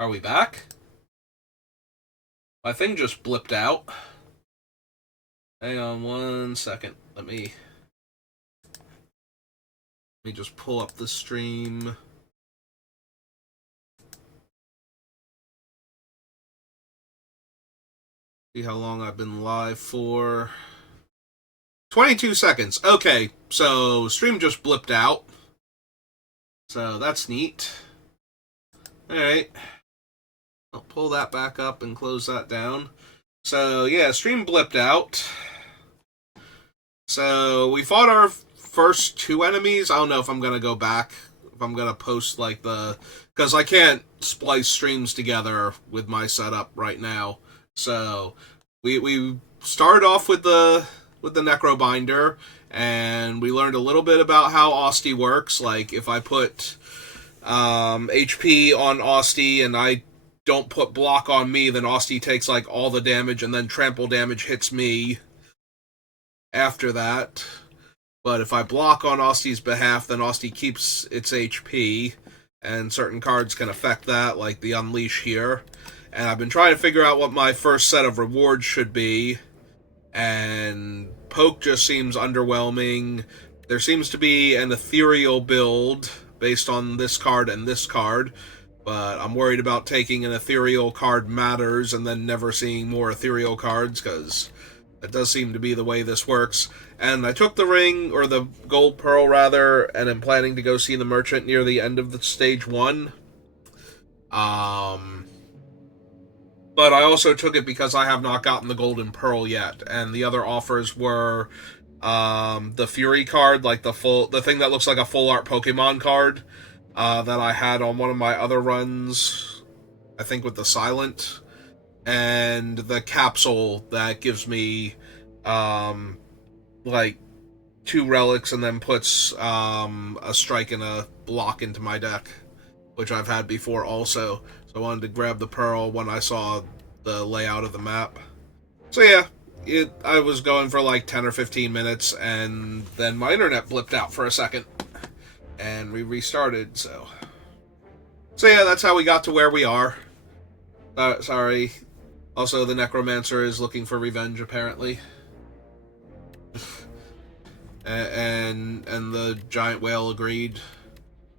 Are we back? My thing just blipped out. Hang on one second. Let me just pull up the stream. See how long I've been live for. 22 seconds. Okay, so stream just blipped out. So that's neat. Alright. I'll pull that back up and close that down. So yeah, stream blipped out. So we fought our first two enemies. I don't know if I'm gonna go back. If I'm gonna post like because I can't splice streams together with my setup right now. So we started off with the Necrobinder, and we learned a little bit about how Austie works. Like if I put HP on Austie and I don't put block on me, then Austie takes like all the damage, and then trample damage hits me after that. But if I block on Austie's behalf, then Austie keeps its HP, and certain cards can affect that, like the Unleash here. And I've been trying to figure out what my first set of rewards should be, and Poke just seems underwhelming. There seems to be an ethereal build based on this card and this card, but I'm worried about taking an ethereal card matters and then never seeing more ethereal cards, because that does seem to be the way this works. And I took the ring, or the gold pearl rather, and am planning to go see the merchant near the end of the stage 1. But I also took it because I have not gotten the golden pearl yet, and the other offers were the Fury card, like the thing that looks like a full art Pokemon card that I had on one of my other runs, I think with the Silent, and the capsule that gives me like 2 relics and then puts a strike and a block into my deck, which I've had before also. So I wanted to grab the pearl when I saw the layout of the map. So yeah, I was going for like 10 or 15 minutes, and then my internet blipped out for a second, and we restarted, so yeah, that's how we got to where we are. Sorry. Also, the Necromancer is looking for revenge, apparently. and the Giant Whale agreed.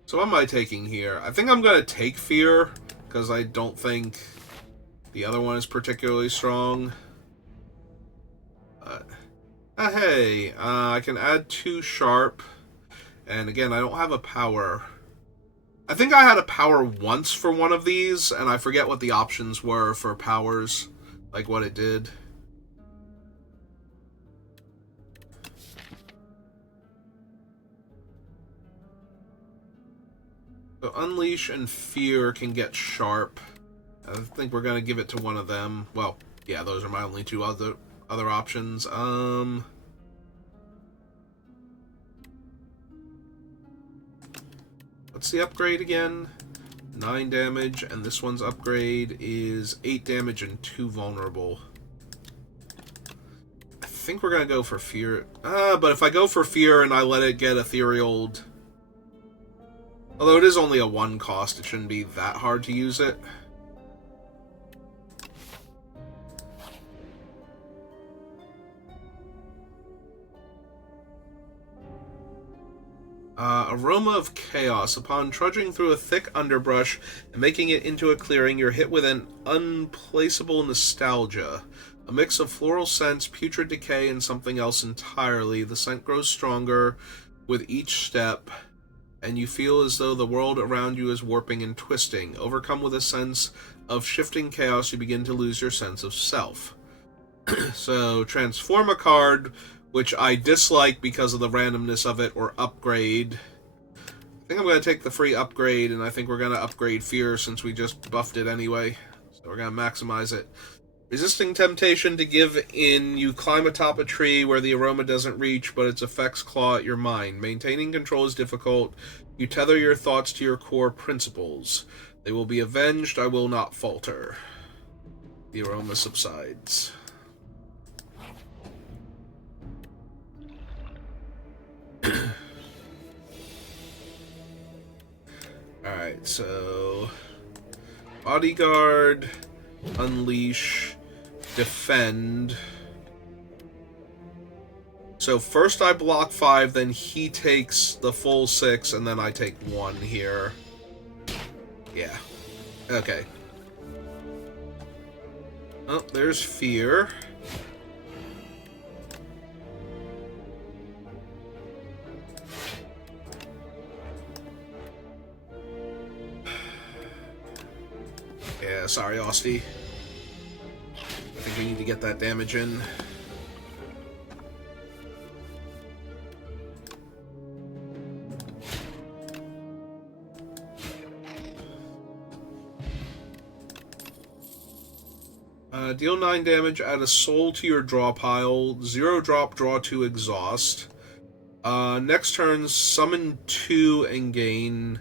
So what am I taking here? I think I'm going to take Fear, because I don't think the other one is particularly strong. Hey, I can add 2 sharp, and again, I don't have a power. I think I had a power once for one of these, and I forget what the options were for powers, like what it did. So Unleash and Fear can get sharp. I think we're gonna give it to one of them. Well, yeah, those are my only 2 other options. What's the upgrade again? 9 damage, and this one's upgrade is 8 damage and 2 vulnerable. I think we're gonna go for Fear. But if I go for Fear and I let it get etherealed, although it is only a 1 cost, it shouldn't be that hard to use it. Aroma of Chaos. Upon trudging through a thick underbrush and making it into a clearing, you're hit with an unplaceable nostalgia. A mix of floral scents, putrid decay, and something else entirely. The scent grows stronger with each step, and you feel as though the world around you is warping and twisting. Overcome with a sense of shifting chaos, you begin to lose your sense of self. So, transform a card, which I dislike because of the randomness of it, or upgrade. I think I'm going to take the free upgrade, and I think we're going to upgrade Fear since we just buffed it anyway. So we're going to maximize it. Resisting temptation to give in, you climb atop a tree where the aroma doesn't reach, but its effects claw at your mind. Maintaining control is difficult. You tether your thoughts to your core principles. They will be avenged, I will not falter. The aroma subsides. Alright, so Bodyguard, unleash, defend. So first I block 5, then he takes the full 6, and then I take 1 here. Yeah. Okay. Oh, there's fear. Yeah, sorry, Austie. I think we need to get that damage in. Deal 9 damage, add a soul to your draw pile, 0 drop, draw 2, exhaust. Next turn, summon 2 and gain.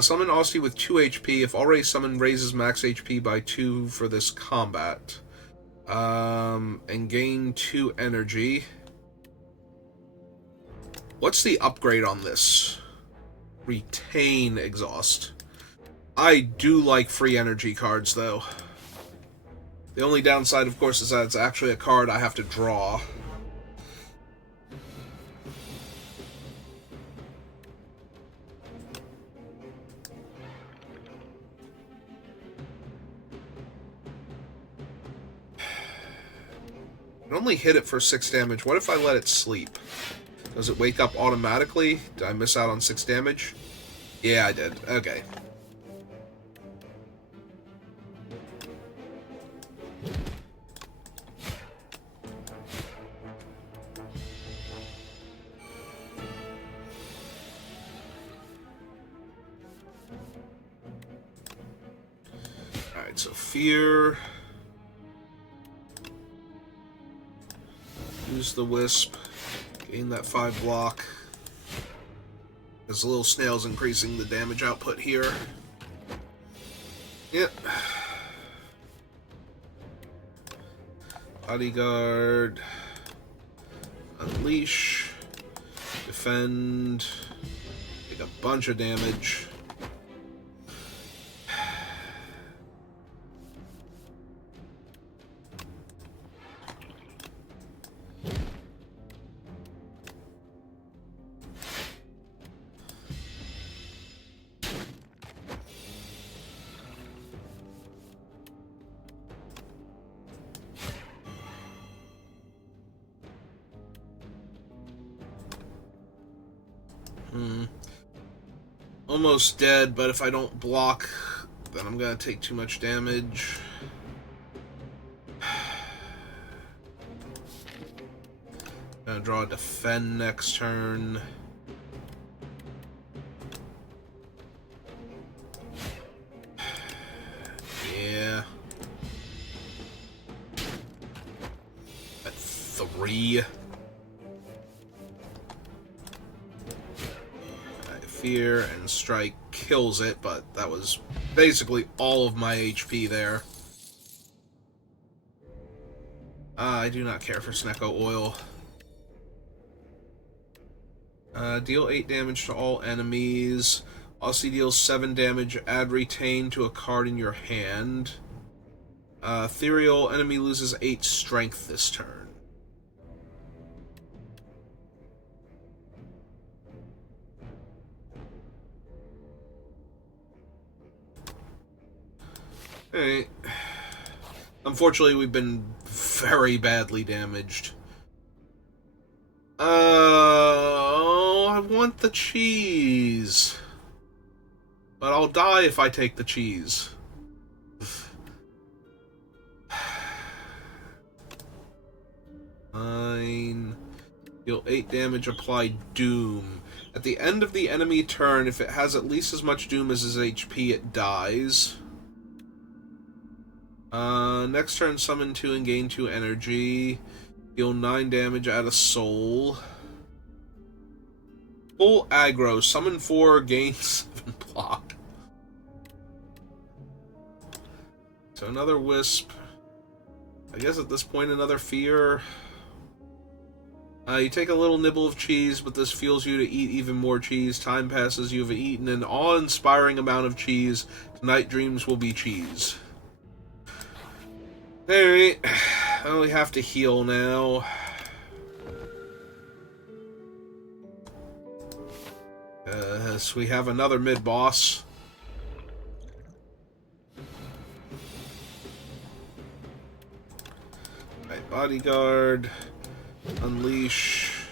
Summon Aussie with 2 HP. If already summoned, raises max HP by 2 for this combat. And gain 2 energy. What's the upgrade on this? Retain exhaust. I do like free energy cards, though. The only downside, of course, is that it's actually a card I have to draw. I only hit it for 6 damage. What if I let it sleep? Does it wake up automatically? Did I miss out on 6 damage? Yeah, I did. Okay. Alright, so fear. Use the wisp. Gain that 5 block. This little snail's increasing the damage output here. Yep. Bodyguard. Unleash. Defend. Take a bunch of damage. Almost dead, but if I don't block, then I'm gonna take too much damage. Gonna draw a defend next turn. Yeah. At 3. Fear and strike kills it, but that was basically all of my HP there. I do not care for Snecko Oil. Deal 8 damage to all enemies. Aussie deals 7 damage. Add retain to a card in your hand. Ethereal enemy loses 8 strength this turn. Alright. Unfortunately, we've been very badly damaged. Oh, I want the cheese. But I'll die if I take the cheese. Fine. Deal 8 damage, apply Doom. At the end of the enemy turn, if it has at least as much Doom as his HP, it dies. Next turn, summon 2 and gain 2 energy. Deal 9 damage, add a soul. Full aggro, summon 4, gain 7 block. So another wisp. I guess at this point another fear. You take a little nibble of cheese, but this fuels you to eat even more cheese. Time passes, you have eaten an awe-inspiring amount of cheese. Tonight dreams will be cheese. Alright, I only have to heal now. So we have another mid-boss. Alright, bodyguard. Unleash.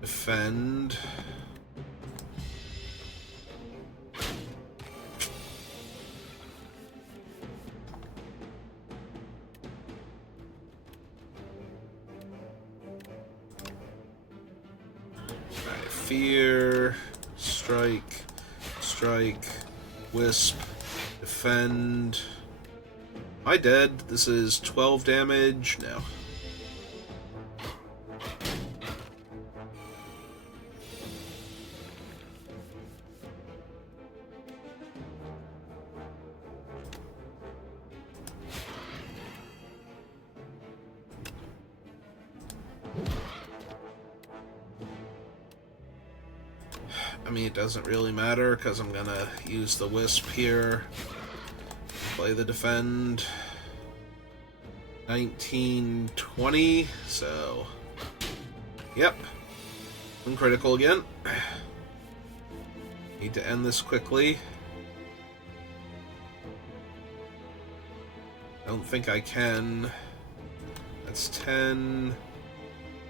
Defend. Alright, fear. Strike. Strike. Wisp. Defend. Am I dead? This is 12 damage. No. I mean, it doesn't really matter, because I'm gonna use the Wisp here. Play the defend. 19, 20, so... Yep. Uncritical again. Need to end this quickly. I don't think I can. That's 10.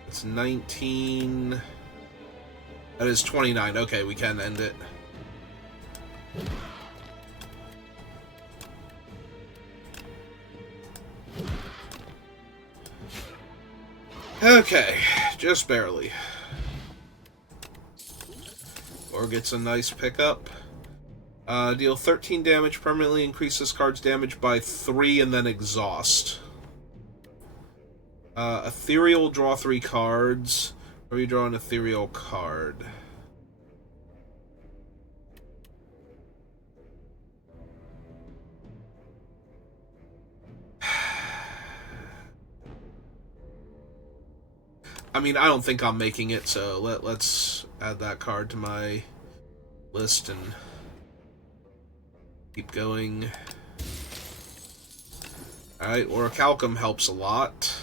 That's 19... That is 29. Okay, we can end it. Okay, just barely. Or gets a nice pickup. Deal 13 damage, permanently increase this card's damage by 3 and then exhaust. Ethereal, draw 3 cards. Or you draw an ethereal card. I mean, I don't think I'm making it, so let's add that card to my list and keep going. Alright, Orichalcum helps a lot.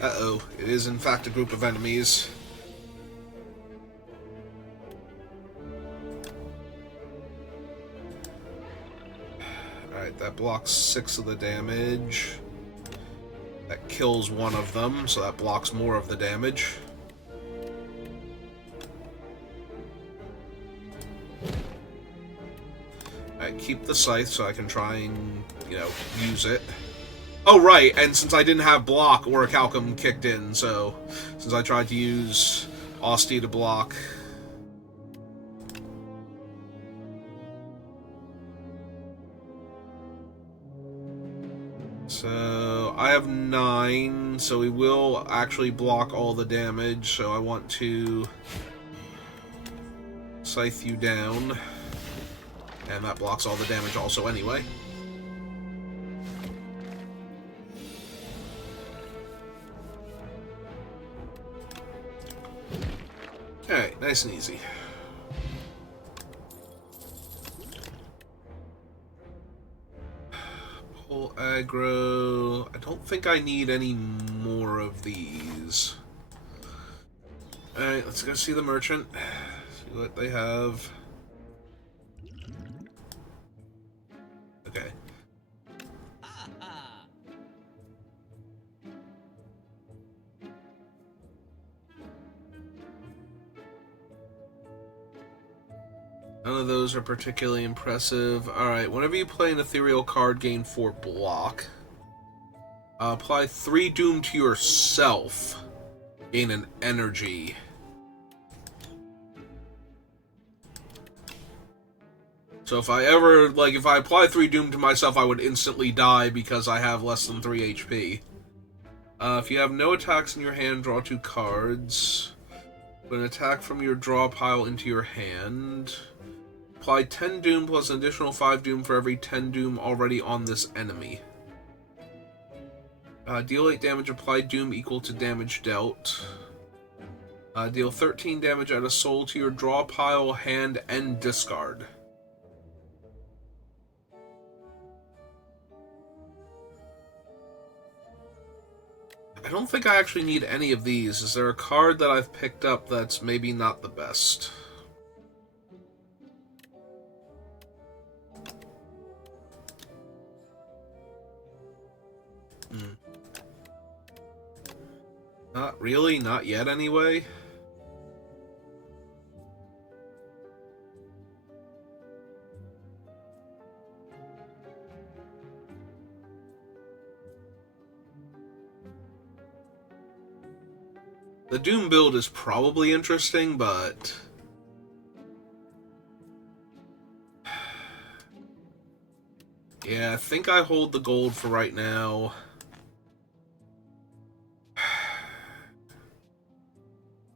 Uh-oh, it is in fact a group of enemies. Alright, that blocks 6 of the damage. That kills one of them, so that blocks more of the damage. Alright, keep the scythe so I can try and, use it. Oh, right, and since I didn't have block, Orichalcum kicked in, so since I tried to use Austie to block. So, I have 9, so we will actually block all the damage, so I want to scythe you down. And that blocks all the damage also anyway. Alright, nice and easy. Pull aggro. I don't think I need any more of these. Alright, let's go see the merchant. See what they have. Okay. None of those are particularly impressive. Alright, whenever you play an ethereal card, gain 4 block. Apply 3 doom to yourself. Gain an energy. So if I ever, if I apply 3 doom to myself, I would instantly die because I have less than 3 HP. If you have no attacks in your hand, draw 2 cards. Put an attack from your draw pile into your hand. Apply 10 doom plus an additional 5 doom for every 10 doom already on this enemy. Deal 8 damage, apply doom equal to damage dealt. Deal 13 damage, add a soul to your draw pile, hand, and discard. I don't think I actually need any of these. Is there a card that I've picked up that's maybe not the best? Not really, not yet anyway. The Doom build is probably interesting, but... yeah, I think I hold the gold for right now.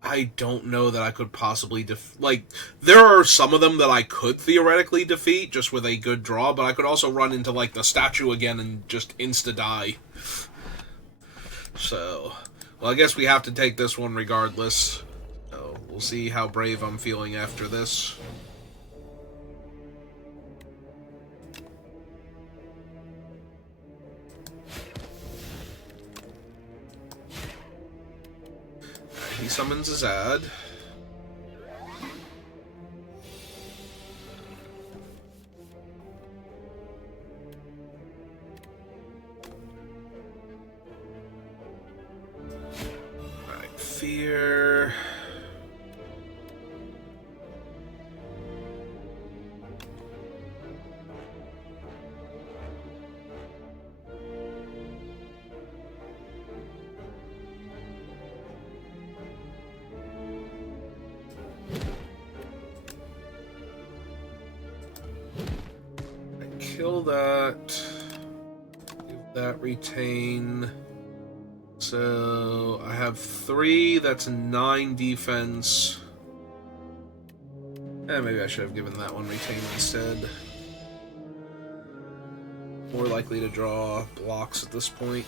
I don't know that I could possibly there are some of them that I could theoretically defeat just with a good draw, but I could also run into, like, the statue again and just insta-die. So, well, I guess we have to take this one regardless. So, we'll see how brave I'm feeling after this. He summons his ad. Alright, fear. Kill that. Give that retain. So I have 3. That's 9 defense. Maybe I should have given that one retain instead. More likely to draw blocks at this point.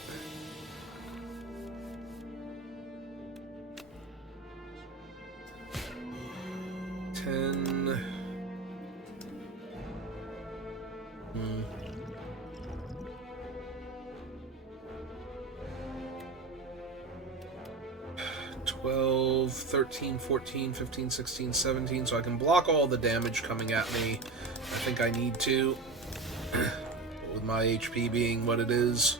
$10. 12, 13, 14, 15, 16, 17, so I can block all the damage coming at me. I think I need to, with my HP being what it is.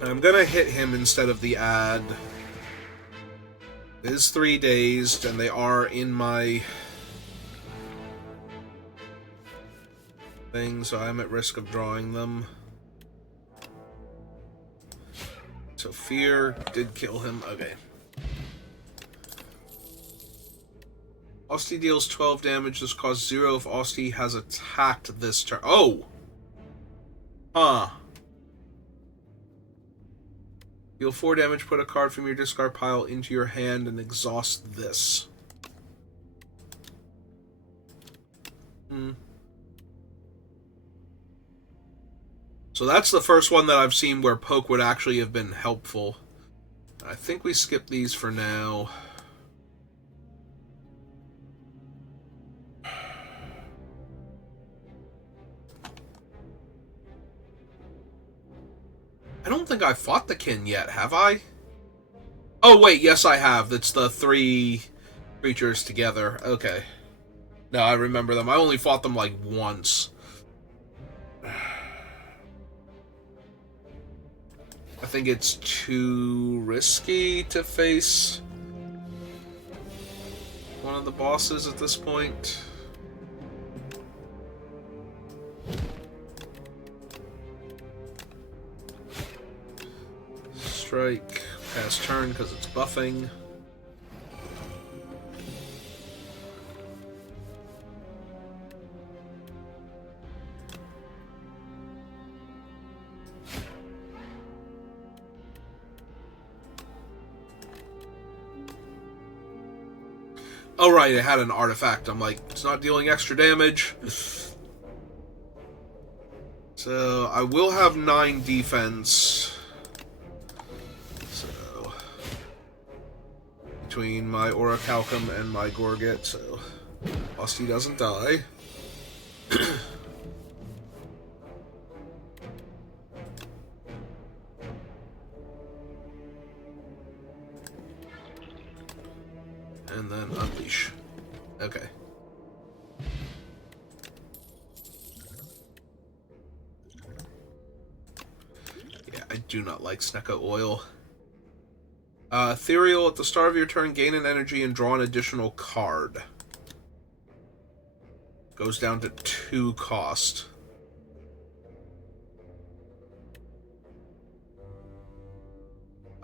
And I'm gonna hit him instead of the ad. It is 3 dazed, and they are in my thing, so I'm at risk of drawing them. So fear did kill him. Okay. Osty deals 12 damage. This costs 0 if Osty has attacked this turn. Oh! Huh. Deal 4 damage. Put a card from your discard pile into your hand and exhaust this. So that's the first one that I've seen where poke would actually have been helpful. I think we skip these for now. I don't think I fought the kin yet, have I? Oh, wait, yes I have. That's the 3 creatures together. Okay. No, I remember them. I only fought them, like, once. I think it's too risky to face one of the bosses at this point. Strike, pass turn because it's buffing. Oh, right, it had an artifact. I'm like, it's not dealing extra damage. So, I will have 9 defense. So, between my Orichalcum and my Gorget, so Asti doesn't die. And then unleash. Okay. Yeah, I do not like Snecko Oil. Ethereal, at the start of your turn, gain an energy and draw an additional card. Goes down to 2 cost.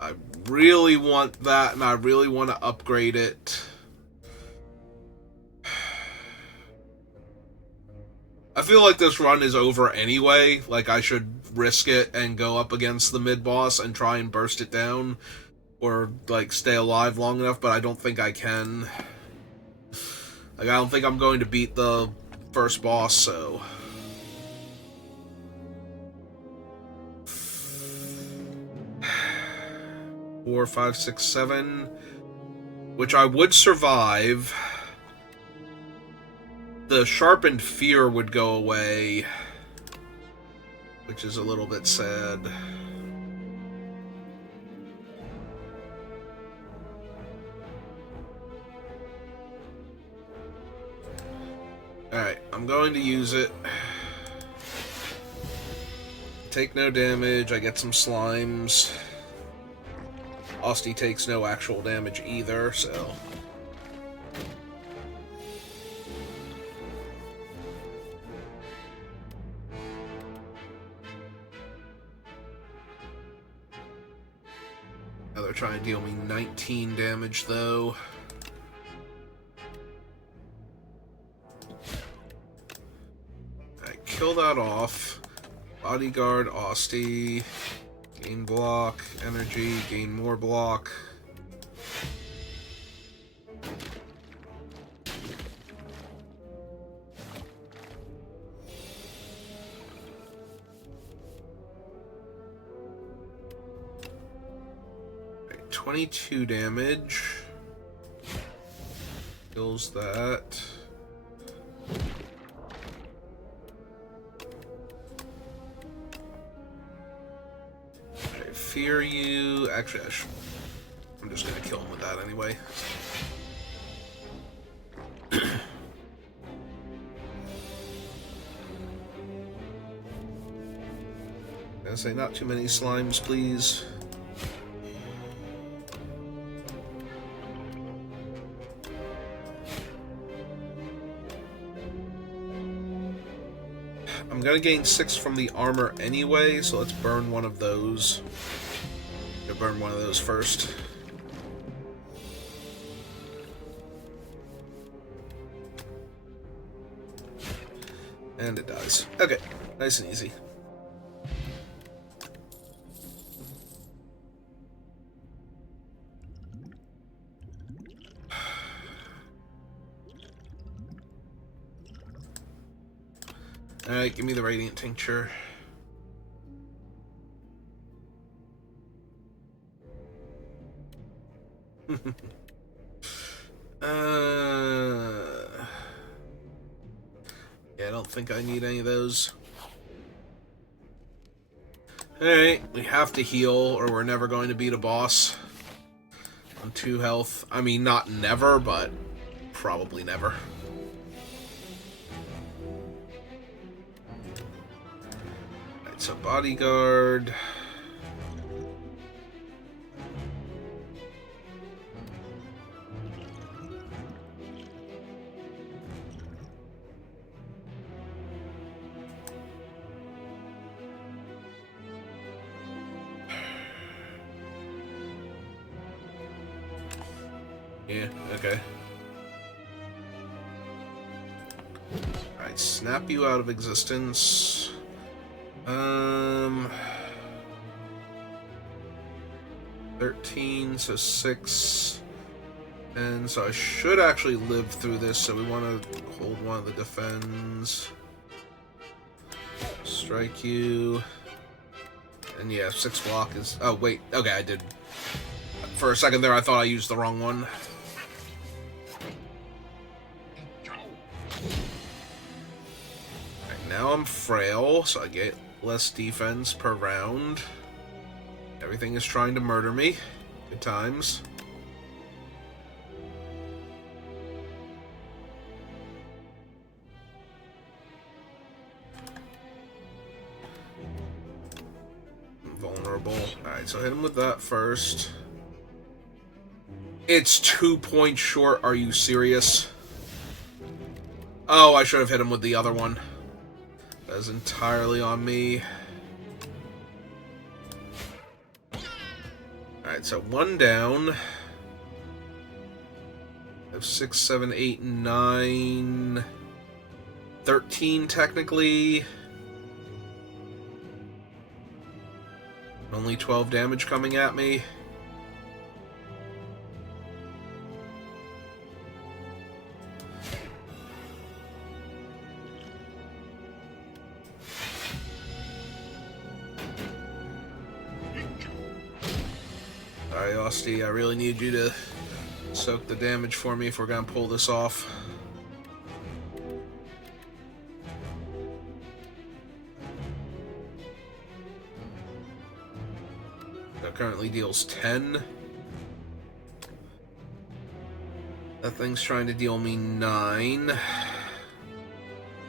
I really want that, and I really want to upgrade it. I feel like this run is over anyway. Like, I should risk it and go up against the mid-boss and try and burst it down. Or, like, stay alive long enough, but I don't think I can. Like, I don't think I'm going to beat the first boss, so... 4, 5, 6, 7... which I would survive. The sharpened fear would go away, which is a little bit sad. Alright, I'm going to use it. Take no damage, I get some slimes. Asti takes no actual damage either, so... Now they're trying to deal me 19 damage, though. Alright, kill that off. Bodyguard, Asti. Gain block, energy, gain more block. Right, 22 damage. Kills that. Fear you. Actually, I'm just gonna kill him with that anyway. Gonna say not too many slimes, please. I'm gonna gain 6 from the armor anyway, so let's burn one of those. I'm gonna burn one of those first. And it dies. Okay, nice and easy. Alright, give me the Radiant Tincture. Yeah, I don't think I need any of those. Alright, we have to heal or we're never going to beat a boss. On 2 health. I mean, not never, but probably never. So bodyguard. Yeah, okay. Alright, snap you out of existence. 13, so 6. And so I should actually live through this, so we want to hold one of the defends. Strike you. And yeah, 6 block is... Oh, wait. Okay, I did. For a second there, I thought I used the wrong one. Right, now I'm frail, so I get less defense per round. Everything is trying to murder me. Good times. Vulnerable. Alright, so hit him with that first. It's 2 points short. Are you serious? Oh, I should have hit him with the other one. That is entirely on me. Alright, so 1 down. I have 6, 7, 8, 9... 13 technically. Only 12 damage coming at me. Alright, Osti, I really need you to soak the damage for me if we're gonna pull this off. That currently deals 10. That thing's trying to deal me 9.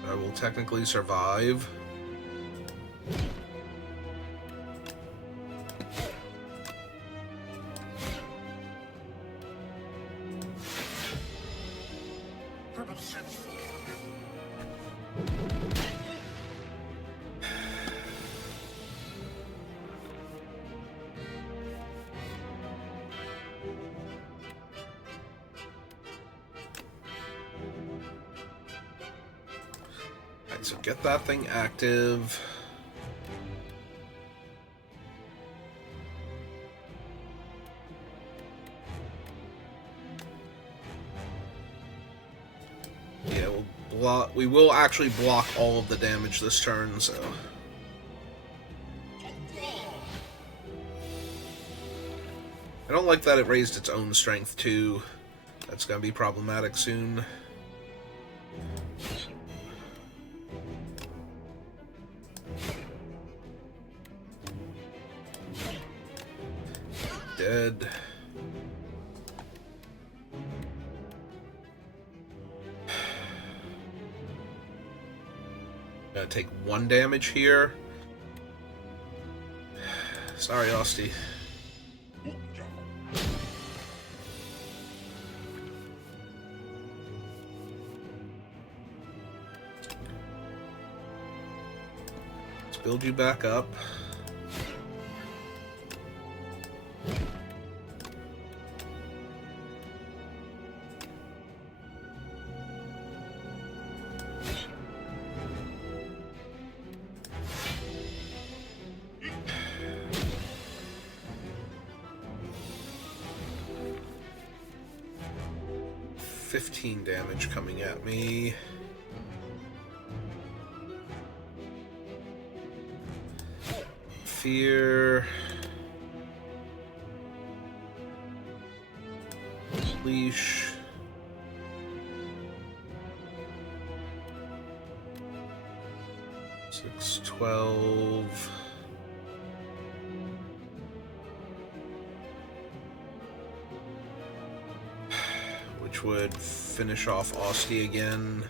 I will technically survive. Alright, so get that thing active. Yeah, we will actually block all of the damage this turn, so... I don't like that it raised its own strength, too. That's gonna be problematic soon. Dead. Gonna take 1 damage here. Sorry, Osti. Let's build you back up. Damage coming at me. Fear. Leash. Six, 12. Which would finish off Osti again.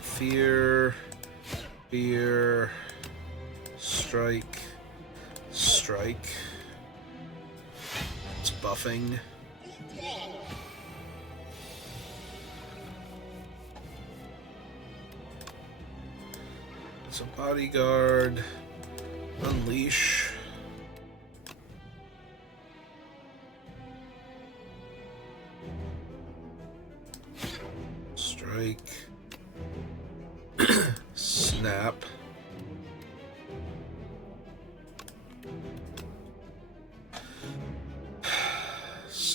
Fear, fear, strike, strike. It's buffing. So bodyguard, unleash. Strike. Snap.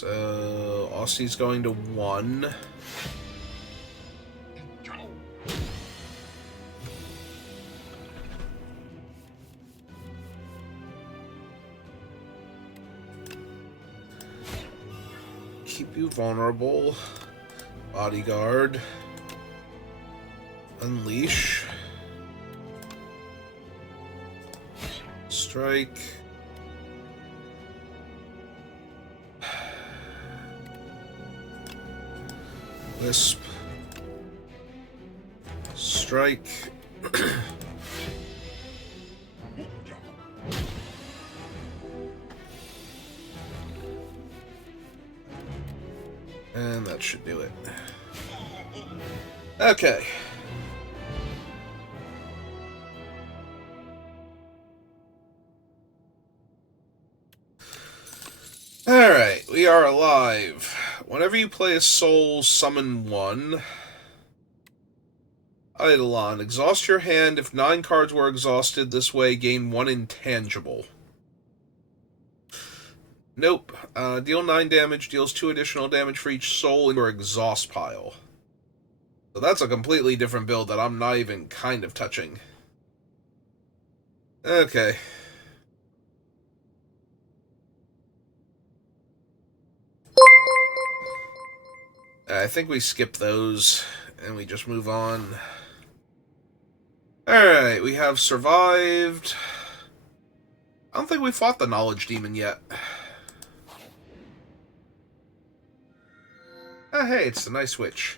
So, Aussie's going to 1. Keep you vulnerable. Bodyguard. Unleash. Strike. Wisp. Strike. And that should do it. Okay. Alright, we are alive. Whenever you play a soul, summon 1. Eidolon. Exhaust your hand. If 9 cards were exhausted this way, gain 1 intangible. Nope. Deal 9 damage, deals 2 additional damage for each soul in your exhaust pile. So that's a completely different build that I'm not even kind of touching. Okay. I think we skip those, and we just move on. Alright, we have survived. I don't think we fought the Knowledge Demon yet. Ah, hey, it's the Nice Witch.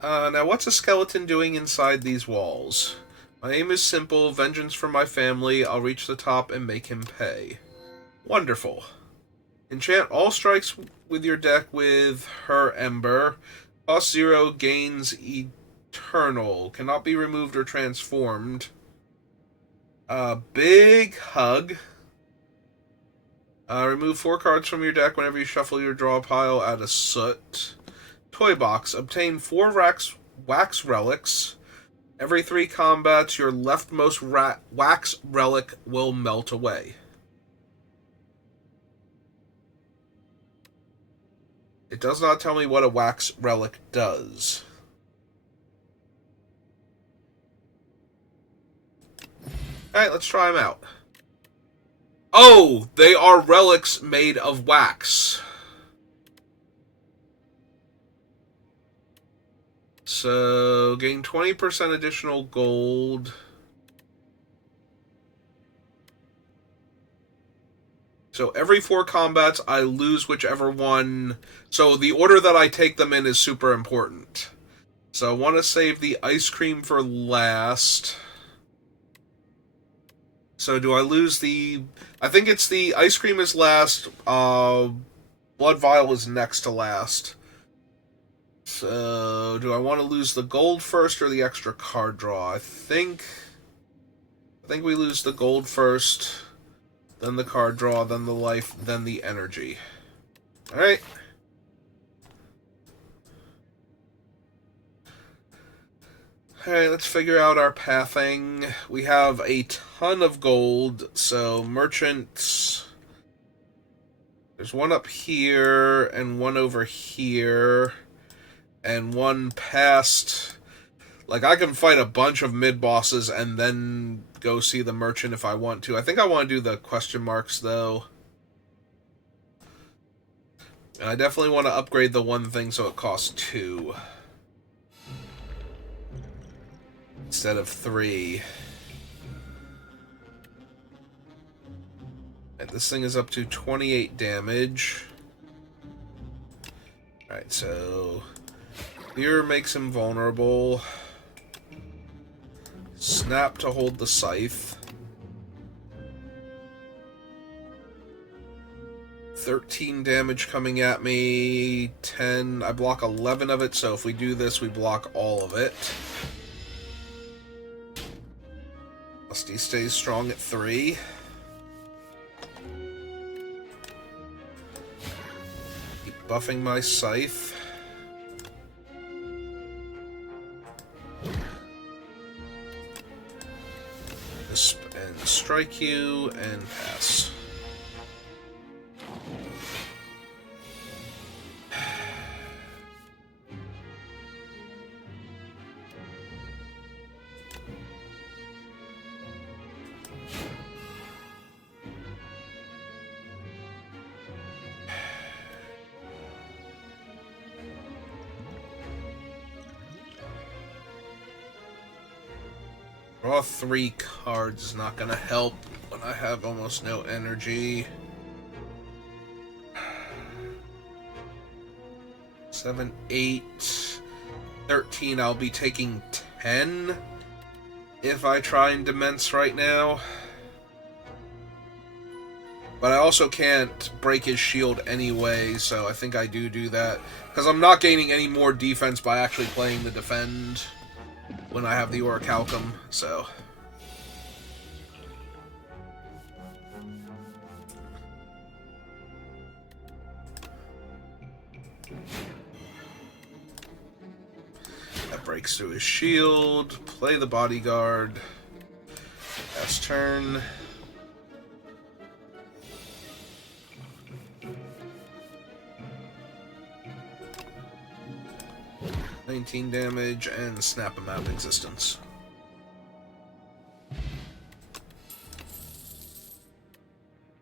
Now what's a skeleton doing inside these walls? My aim is simple, vengeance for my family, I'll reach the top and make him pay. Wonderful. Enchant all strikes with your deck with her Ember. Cost 0, gains eternal. Cannot be removed or transformed. Big Hug. Remove 4 cards from your deck whenever you shuffle your draw pile. Add a Soot. Toy Box. Obtain 4 wax relics. Every 3 combats, your leftmost wax relic will melt away. It does not tell me what a wax relic does. Alright, let's try them out. Oh, they are relics made of wax. So, gain 20% additional gold. So every 4 combats, I lose whichever one. So the order that I take them in is super important. So I want to save the ice cream for last. So do I lose the... I think it's the ice cream is last. Blood Vial is next to last. So do I want to lose the gold first or the extra card draw? I think we lose the gold first. Then the card draw, then the life, then the energy. Alright. Alright, let's figure out our pathing. We have a ton of gold, so merchants... There's one up here, and one over here, and one past... Like, I can fight a bunch of mid-bosses and then go see the merchant if I want to. I think I want to do the question marks, though. And I definitely want to upgrade the one thing so it costs 2. Instead of 3. And this thing is up to 28 damage. Alright, so... Fear makes him vulnerable. Snap to hold the scythe. 13 damage coming at me. 10. I block 11 of it, so if we do this, we block all of it. Lusty stays strong at 3. Keep buffing my scythe. And strike you and pass. Draw 3 cards is not gonna help when I have almost no energy. 7, 8, 13. I'll be taking 10 if I try and Demence right now. But I also can't break his shield anyway, so I think I do that. Because I'm not gaining any more defense by actually playing the Defend when I have the Orichalcum, so... That breaks through his shield. Play the Bodyguard. Last turn. $19 damage and snap him out of existence.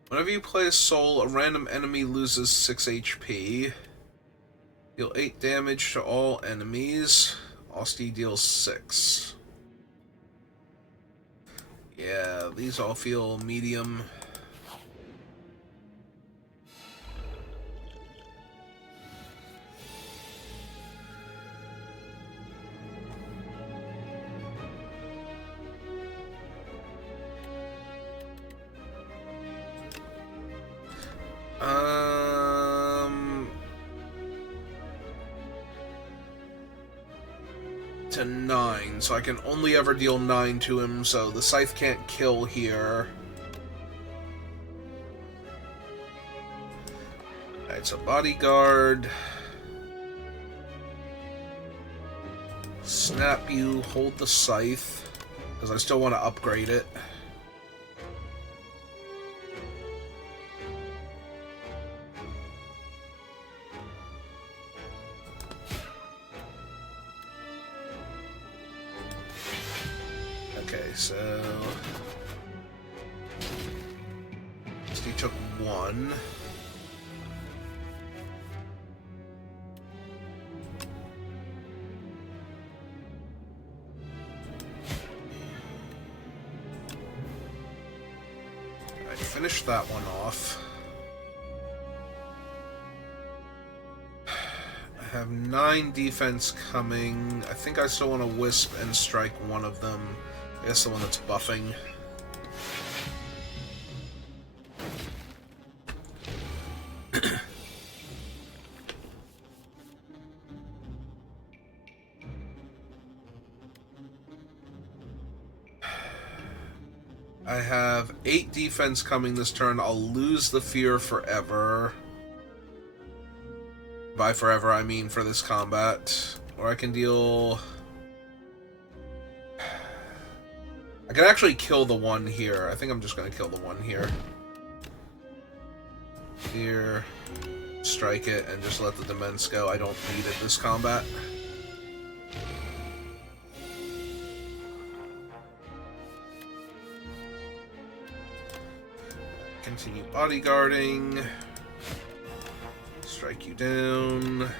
Whenever you play a soul, a random enemy loses 6 HP. Deal 8 damage to all enemies. Austie deals 6. Yeah, these all feel medium. To 9, so I can only ever deal 9 to him, so the Scythe can't kill here. Alright, so Bodyguard. Snap you, hold the Scythe, because I still want to upgrade it. Okay, so... he took 1. Alright, finish that one off. I have 9 defense coming. I think I still want to Wisp and strike one of them. I guess the one that's buffing. I have 8 defense coming this turn. I'll lose the fear forever. By forever, I mean for this combat. Or I can deal... I can actually kill the one here. I think I'm just going to kill the one here. Here. Strike it and just let the Demence go. I don't need it this combat. Continue bodyguarding. Strike you down.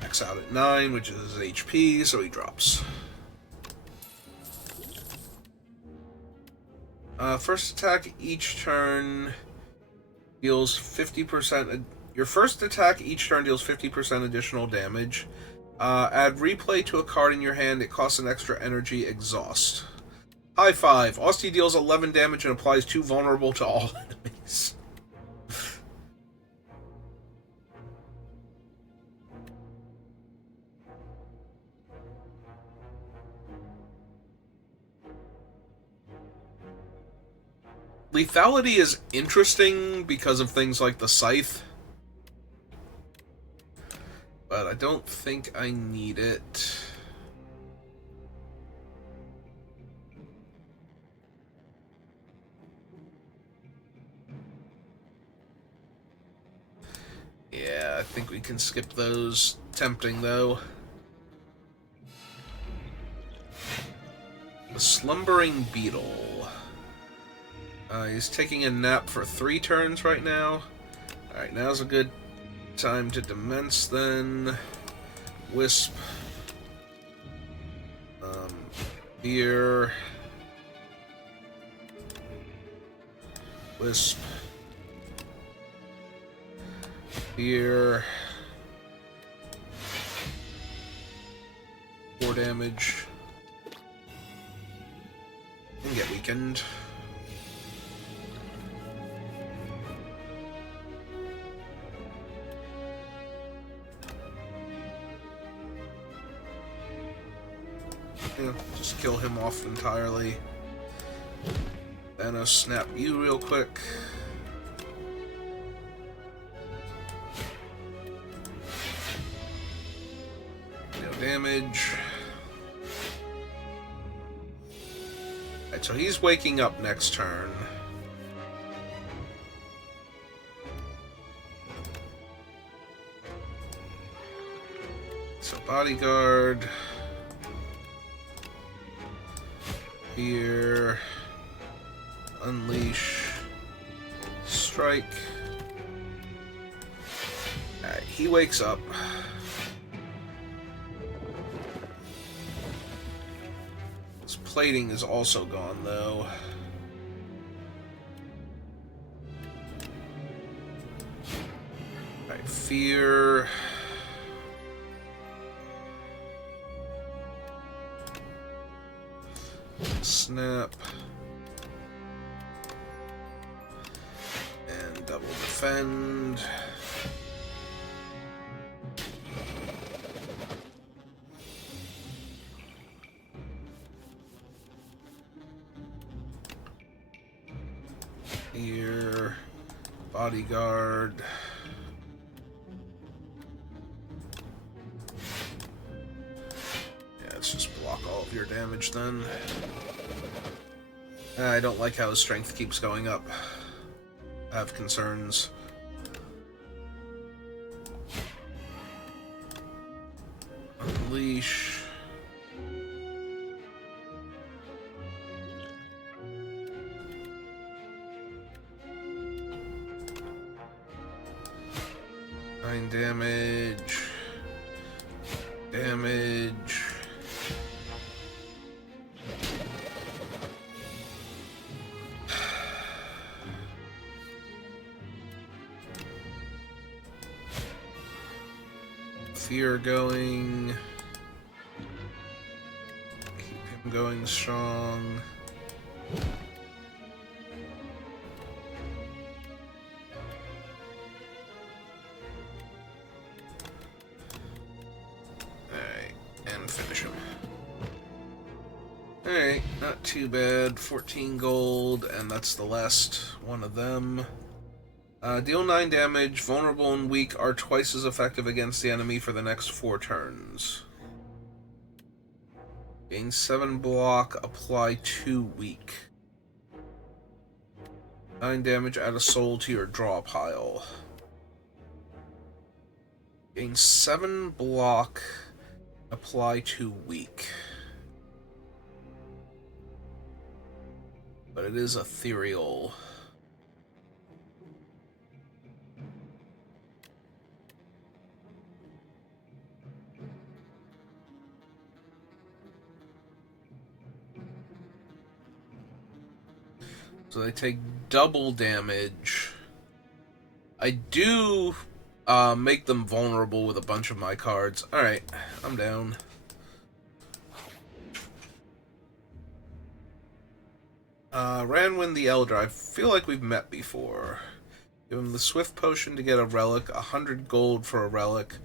Max out at 9, which is his HP, so he drops. First attack each turn deals 50%. Your first attack each turn deals 50% additional damage. Add replay to a card in your hand. It costs an extra energy. Exhaust. High five. Austie deals 11 damage and applies 2 vulnerable to all enemies. Lethality is interesting because of things like the Scythe. But I don't think I need it. Yeah, I think we can skip those. Tempting, though. The Slumbering Beetle. He's taking a nap for 3 turns right now. Alright, now's a good time to Demence then. Wisp. Fear. Wisp. Fear. 4 damage. And get weakened. Yeah, just kill him off entirely. Then I'll snap you real quick. No damage. Alright, so he's waking up next turn. So bodyguard. Here. Unleash. Strike. Alright, he wakes up. His plating is also gone, though. Alright, fear. Snap. And double defend. Here. Bodyguard. Yeah, let's just block all of your damage then. I don't like how his strength keeps going up. I have concerns. Unleash. Nine damage. Damage. Fear going. Keep him going strong. Alright, and finish him. Alright, not too bad. 14 gold, and that's the last one of them. Deal 9 damage. Vulnerable and weak are twice as effective against the enemy for the next 4 turns. Gain 7 block. Apply 2 weak. 9 damage. Add a soul to your draw pile. Gain 7 block. Apply 2 weak. But it is ethereal. So they take double damage. I do make them vulnerable with a bunch of my cards. Alright, I'm down. Ranwin the Elder. I feel like we've met before. Give him the Swift Potion to get a relic, 100 gold for a relic,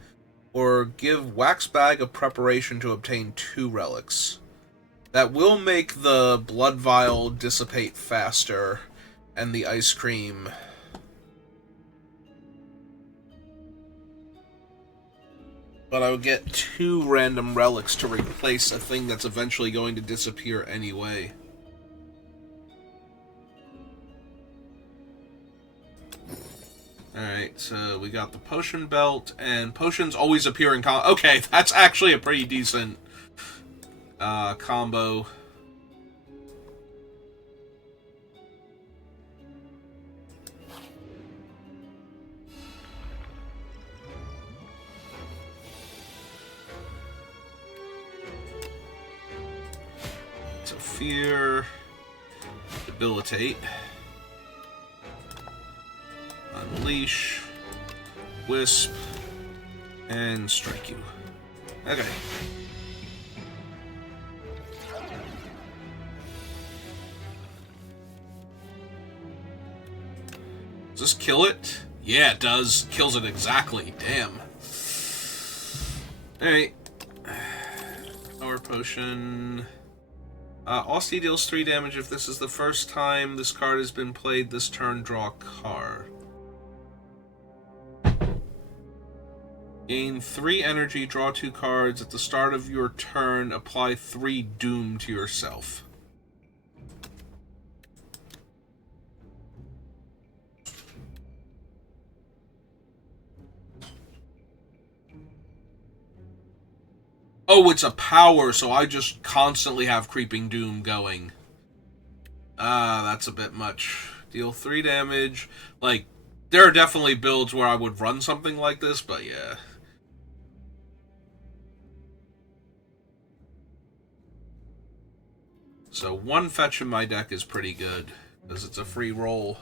or give Wax Bag of Preparation to obtain 2 relics. That will make the Blood Vial dissipate faster, and the Ice Cream. But I would get 2 random relics to replace a thing that's eventually going to disappear anyway. Alright, so we got the Potion Belt, and potions always appear in combo. Okay, that's actually a pretty decent combo. So fear, debilitate, unleash, wisp, and strike you. Okay. Does this kill it? Yeah, it does. Kills it exactly. Damn. Alright. Power potion. Austie deals 3 damage. If this is the first time this card has been played this turn, draw a card. Gain 3 energy, draw 2 cards. At the start of your turn, apply 3 doom to yourself. Oh, it's a power, so I just constantly have Creeping Doom going. That's a bit much. Deal 3 damage. Like, there are definitely builds where I would run something like this, but yeah. So 1 fetch in my deck is pretty good, because it's a free roll.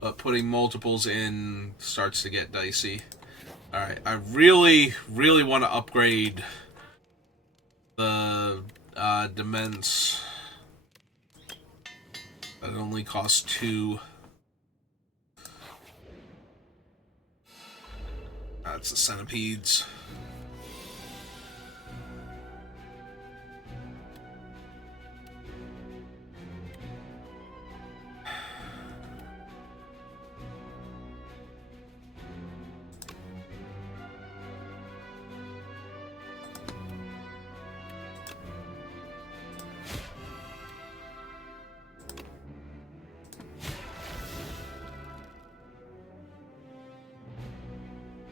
But putting multiples in starts to get dicey. Alright, I really, really want to upgrade the Demence. That only costs 2. That's the Centipedes.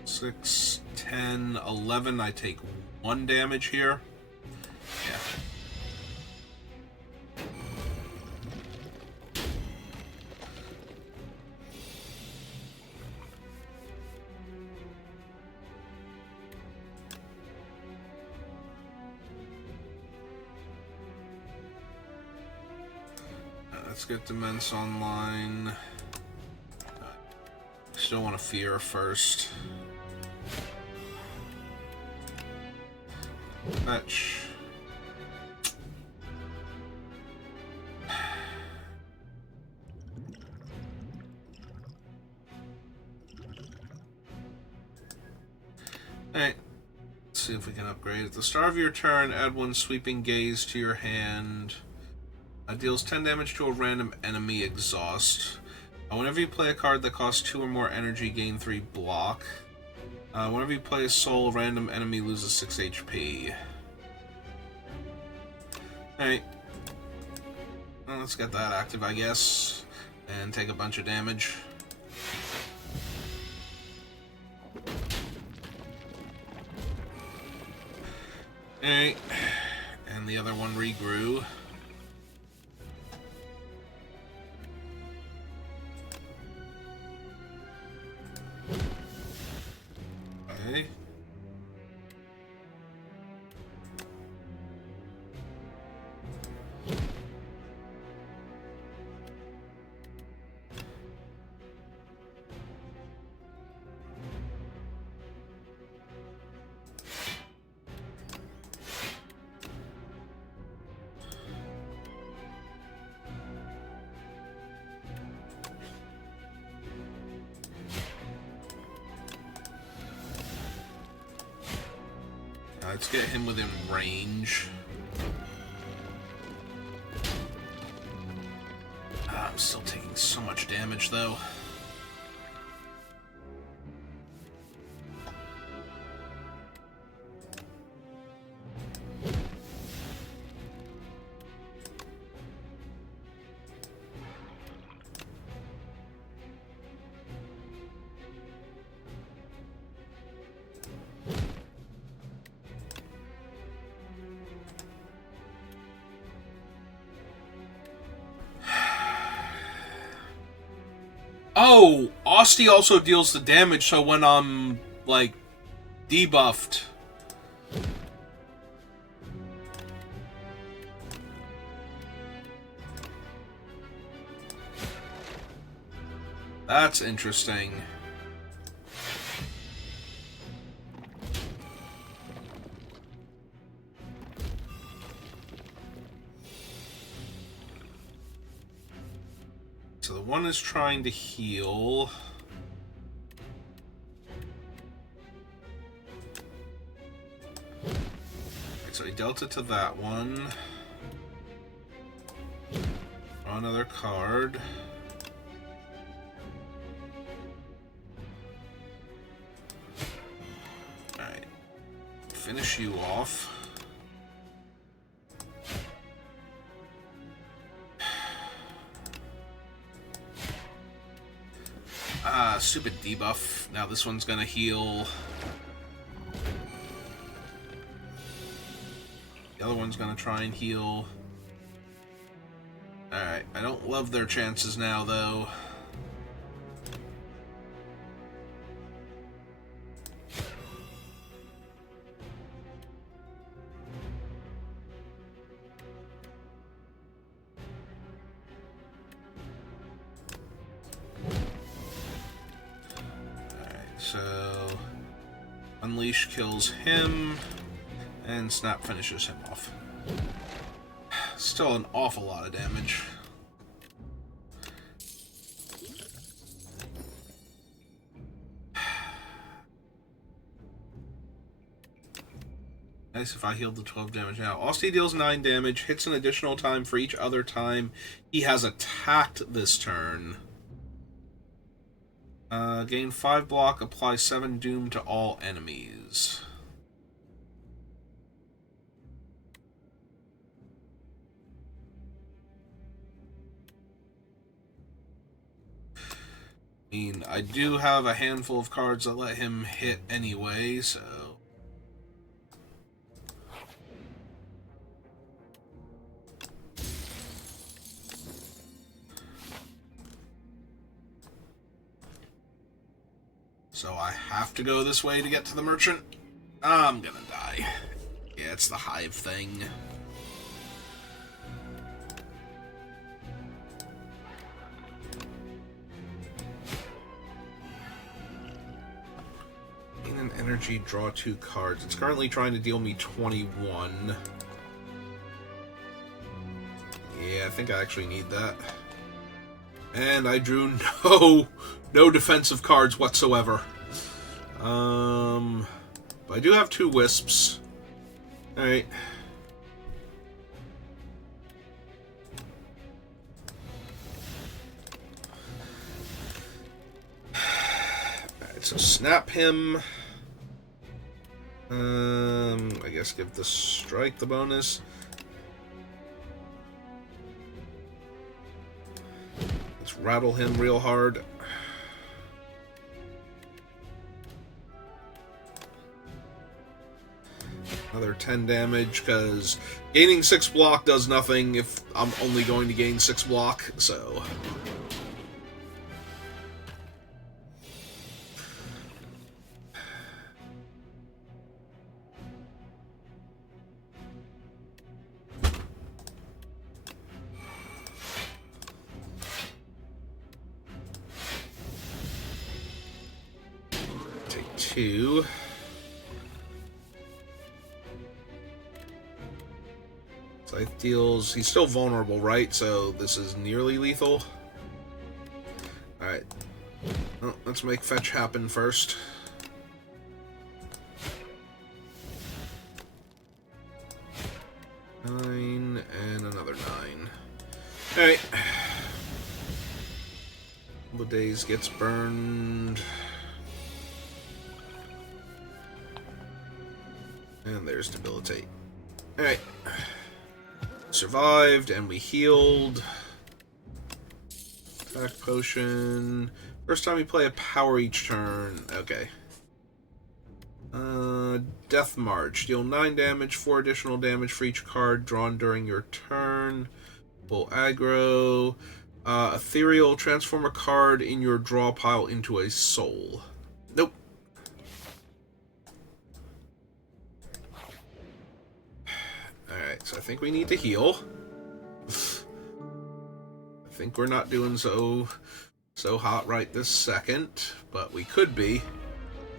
Six, 10, 11. I take 1 damage here. Yeah. Let's get Demence online. Still want to fear first. Fetch. Alright. Let's see if we can upgrade. At the start of your turn, add 1 Sweeping Gaze to your hand. Deals 10 damage to a random enemy. Exhaust. Whenever you play a card that costs 2 or more energy, gain 3 block. Whenever you play a soul, random enemy loses 6 HP. Alright. Well, let's get that active, I guess. And take a bunch of damage. Alright. And the other one regrew. Okay. Let's get him within range. I'm still taking so much damage, though. Oh, Austie also deals the damage, so when I'm, like, debuffed. That's interesting. So the one is trying to heal. Right, so he dealt it to that one. Draw another card. Alright. Finish you off. Stupid debuff. Now this one's gonna heal. The other one's gonna try and heal. Alright, I don't love their chances now, though. So, Unleash kills him, and Snap finishes him off. Still an awful lot of damage. Nice if I healed the 12 damage now. Austin deals 9 damage, hits an additional time for each other time he has attacked this turn. Gain 5 block, apply 7 doom to all enemies. I mean, I do have a handful of cards that let him hit anyway, so... So I have to go this way to get to the merchant. I'm gonna die. Yeah, it's the hive thing. Gain an energy, draw 2 cards. It's currently trying to deal me 21. Yeah, I think I actually need that. And I drew no defensive cards whatsoever. But I do have 2 wisps. Alright. Alright, so snap him. I guess give the strike the bonus. Let's rattle him real hard. Another 10 damage, because gaining 6 block does nothing if I'm only going to gain 6 block, so... Take 2. Scythe deals... He's still vulnerable, right? So this is nearly lethal. Alright. Well, let's make fetch happen first. Nine, and another 9. Alright. The days gets burned. And there's debilitate. Alright. Survived, and we healed. Attack potion. First time we play a power each turn. Okay. Death March. Deal 9 damage, 4 additional damage for each card drawn during your turn. Full aggro. Ethereal. Transform a card in your draw pile into a soul. Nope. Alright, so I think we need to heal. I think we're not doing so so hot right this second, but we could be.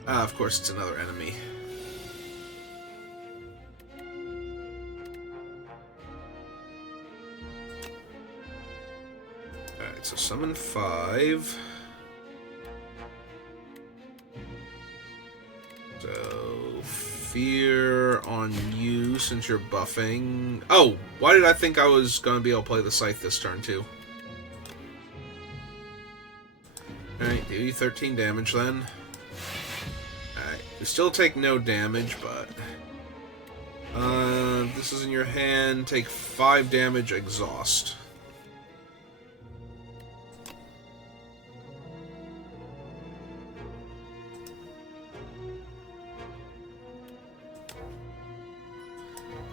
Of course, it's another enemy. Alright, so summon 5. So, fear on you since you're buffing. Oh, why did I think I was going to be able to play the Scythe this turn, too? Alright, do you 13 damage then. Alright, you still take no damage, but... this is in your hand, take 5 damage, exhaust.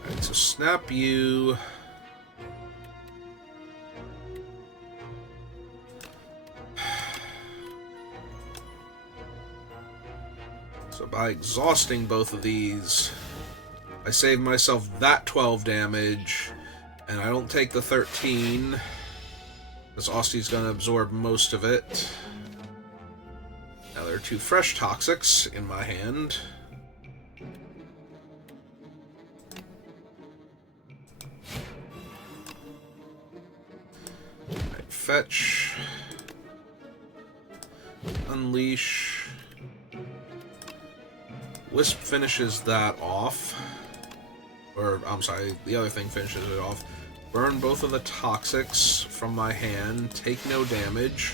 Alright, so snap you... So by exhausting both of these, I save myself that 12 damage, and I don't take the 13, because Austy's going to absorb most of it. Now there are 2 fresh Toxics in my hand. Right, fetch. Unleash. Wisp finishes that off. Or, I'm sorry, the other thing finishes it off. Burn both of the Toxics from my hand. Take no damage.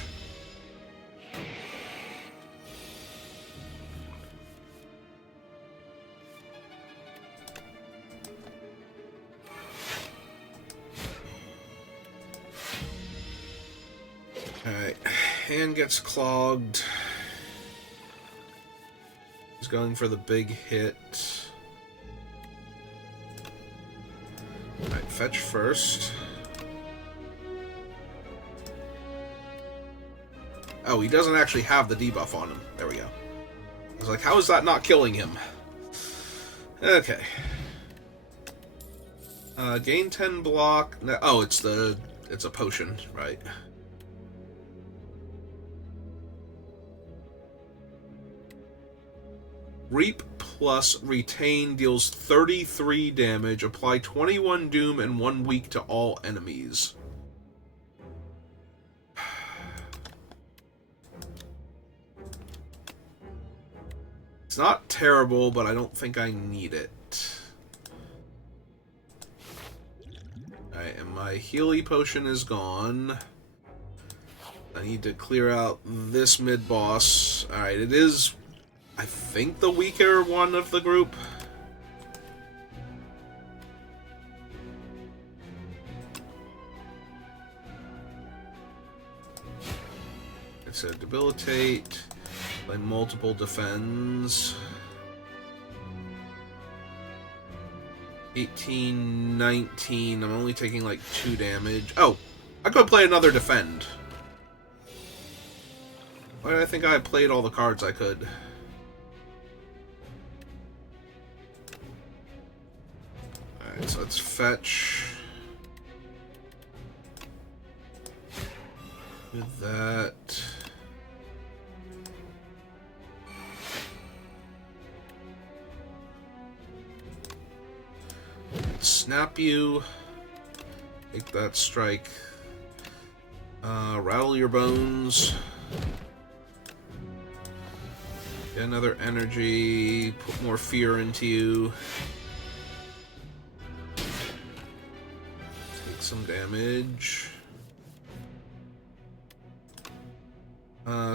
Alright, hand gets clogged. He's going for the big hit. Alright, fetch first. Oh, he doesn't actually have the debuff on him. There we go. I was like, how is that not killing him? Okay. Gain 10 block. No, oh, it's a potion, right? Reap plus Retain deals 33 damage. Apply 21 Doom and 1 weak to all enemies. It's not terrible, but I don't think I need it. Alright, and my Healy potion is gone. I need to clear out this mid-boss. Alright, it is... I think the weaker one of the group. It's a debilitate by multiple defends. 18, 19. I'm only taking like 2 damage. Oh, I could play another defend. Why did I think I played all the cards I could? So let's fetch with that. Snap you. Take that strike. Rattle your bones. Get another energy. Put more fear into you. Some damage.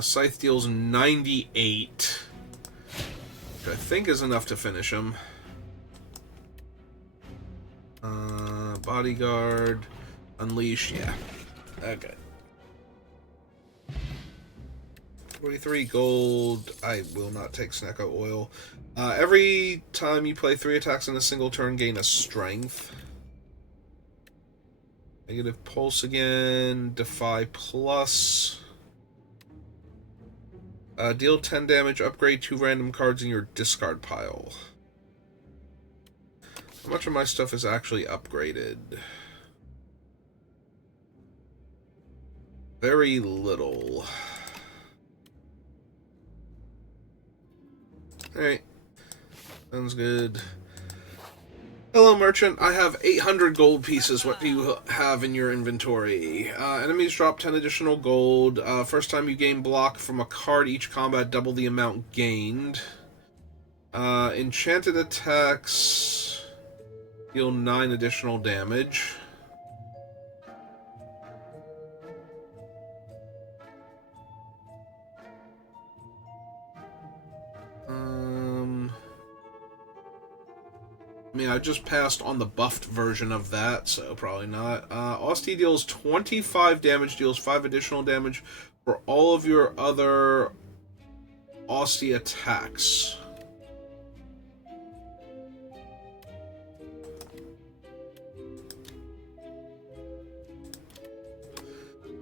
Scythe deals 98, which I think is enough to finish him. Bodyguard, unleash, yeah. Okay. 43 gold. I will not take Snecko oil. Every time you play 3 attacks in a single turn, gain a strength. Negative pulse again. Defy plus. Deal 10 damage. Upgrade 2 random cards in your discard pile. How much of my stuff is actually upgraded? Very little. Alright. Sounds good. Hello, merchant. I have 800 gold pieces. What do you have in your inventory? Enemies drop 10 additional gold. First time you gain block from a card each combat, double the amount gained. Enchanted attacks deal 9 additional damage. I mean, I just passed on the buffed version of that, so probably not. Austie deals 25 damage, deals 5 additional damage for all of your other Austie attacks.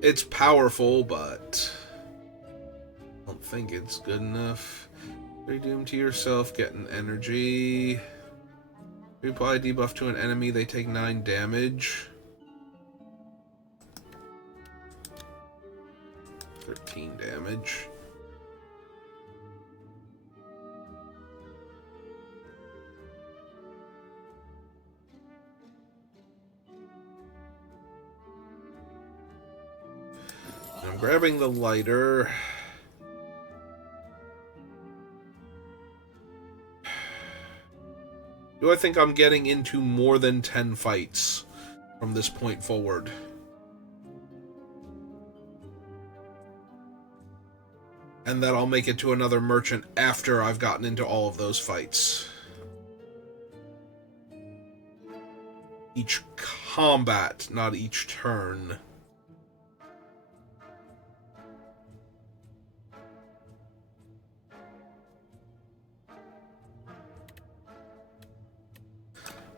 It's powerful, but I don't think it's good enough. Redoom to yourself, get an energy. Apply debuff to an enemy, they take 9 damage. 13 damage. I'm grabbing the lighter. Do I think I'm getting into more than 10 fights from this point forward? And that I'll make it to another merchant after I've gotten into all of those fights. Each combat, not each turn.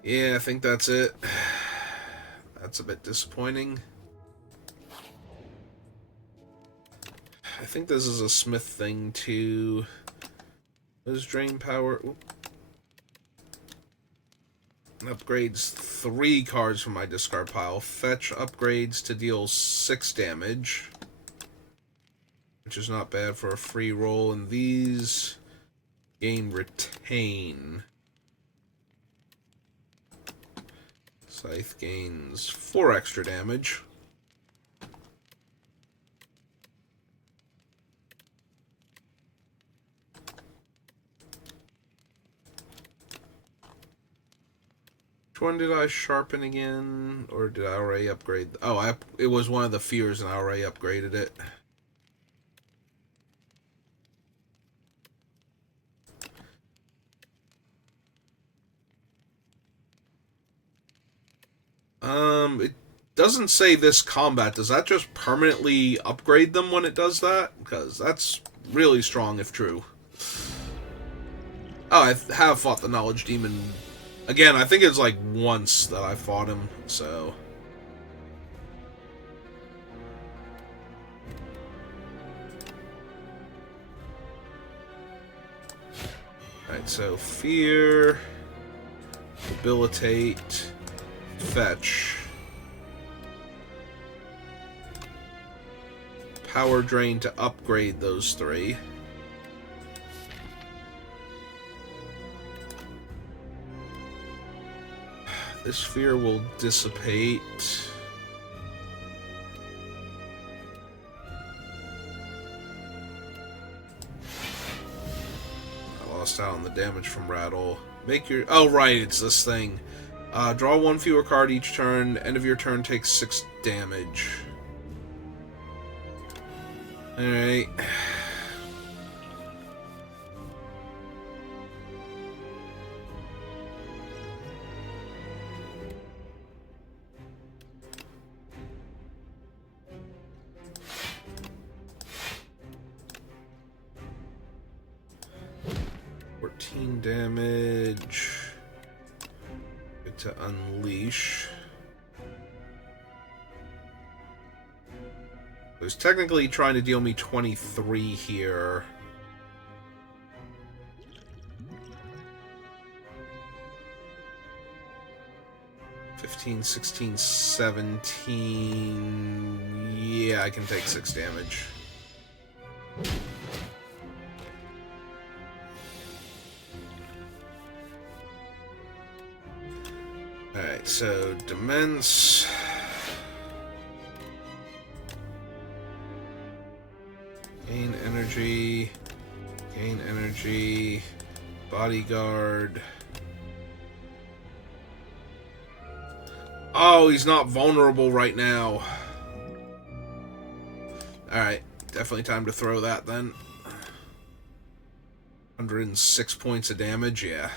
Yeah, I think that's it. That's a bit disappointing. I think this is a smith thing too. Does drain power. Oop. Upgrades 3 cards from my discard pile. Fetch upgrades to deal 6 damage, which is not bad for a free roll. And these gain retain. Scythe gains 4 extra damage. Which one did I sharpen again? Or did I already upgrade? Oh, it was one of the fears and I already upgraded it. It doesn't say this combat. Does that just permanently upgrade them when it does that? Because that's really strong if true. Oh, I have fought the Knowledge Demon. Again, I think it's like once that I fought him, so... Alright, so Fear, Debilitate, Fetch, Power Drain to upgrade those 3. This fear will dissipate. I lost out on the damage from Rattle. Make your... Oh, right, it's this thing. Draw 1 fewer card each turn. End of your turn takes 6 damage. Alright. Damage. Get to unleash. It was technically trying to deal me 23 here. 15, 16, 17. Yeah, I can take 6 damage. Alright, so Demence. Gain energy. Gain energy. Bodyguard. Oh, he's not vulnerable right now. Alright, definitely time to throw that then. 106 points of damage, yeah.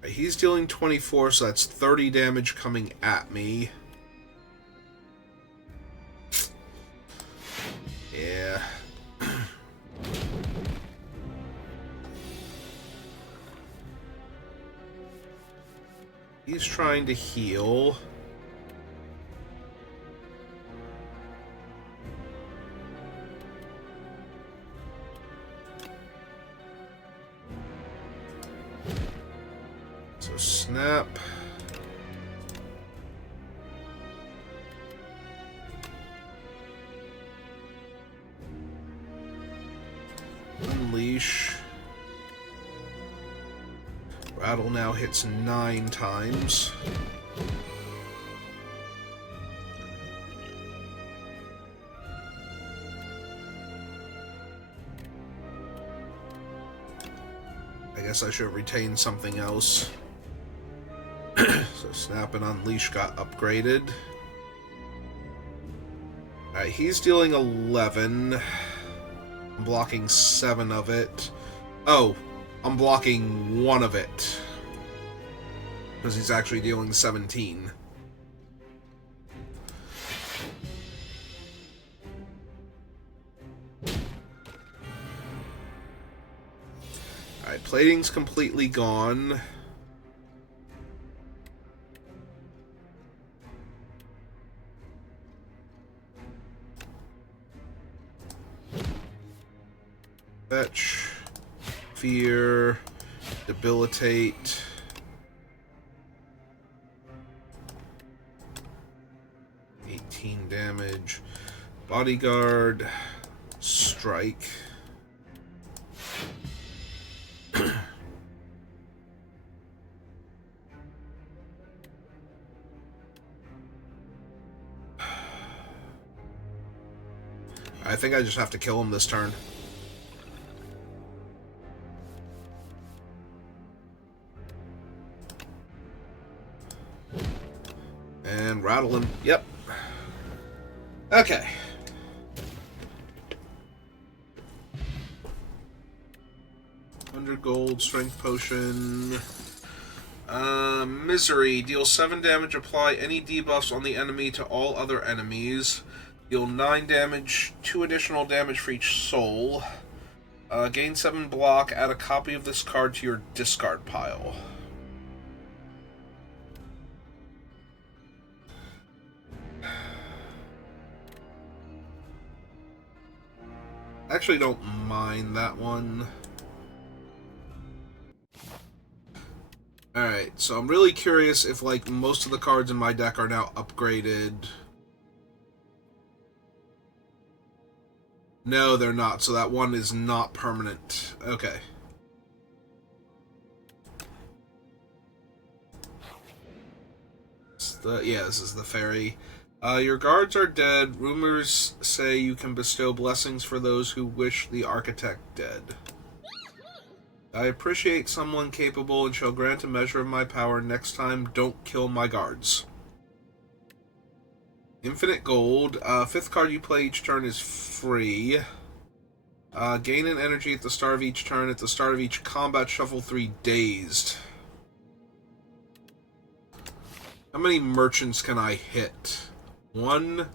Right, he's dealing 24, so that's 30 damage coming at me. Yeah. He's trying to heal. So snap. Unleash. Rattle now hits 9 times. I guess I should retain something else. So Snap and Unleash got upgraded. Alright, he's dealing 11. I'm blocking 7 of it. Oh, I'm blocking 1 of it. Because he's actually dealing 17. Alright, plating's completely gone. Fetch, fear, debilitate. Damage. Bodyguard. Strike. I think I just have to kill him this turn. And rattle him. Yep. Okay. $100 strength potion. Misery. Deal 7 damage. Apply any debuffs on the enemy to all other enemies. Deal 9 damage. 2 additional damage for each soul. Gain 7 block. Add a copy of this card to your discard pile. Actually don't mind that one. Alright, so I'm really curious if, like, most of the cards in my deck are now upgraded. No, they're not, so that one is not permanent. Okay. Yeah, this is the fairy. Your guards are dead. Rumors say you can bestow blessings for those who wish the architect dead. I appreciate someone capable and shall grant a measure of my power. Next time, don't kill my guards. Infinite gold. 5th card you play each turn is free. Gain an energy at the start of each turn. At the start of each combat, shuffle 3 dazed. How many merchants can I hit? 1.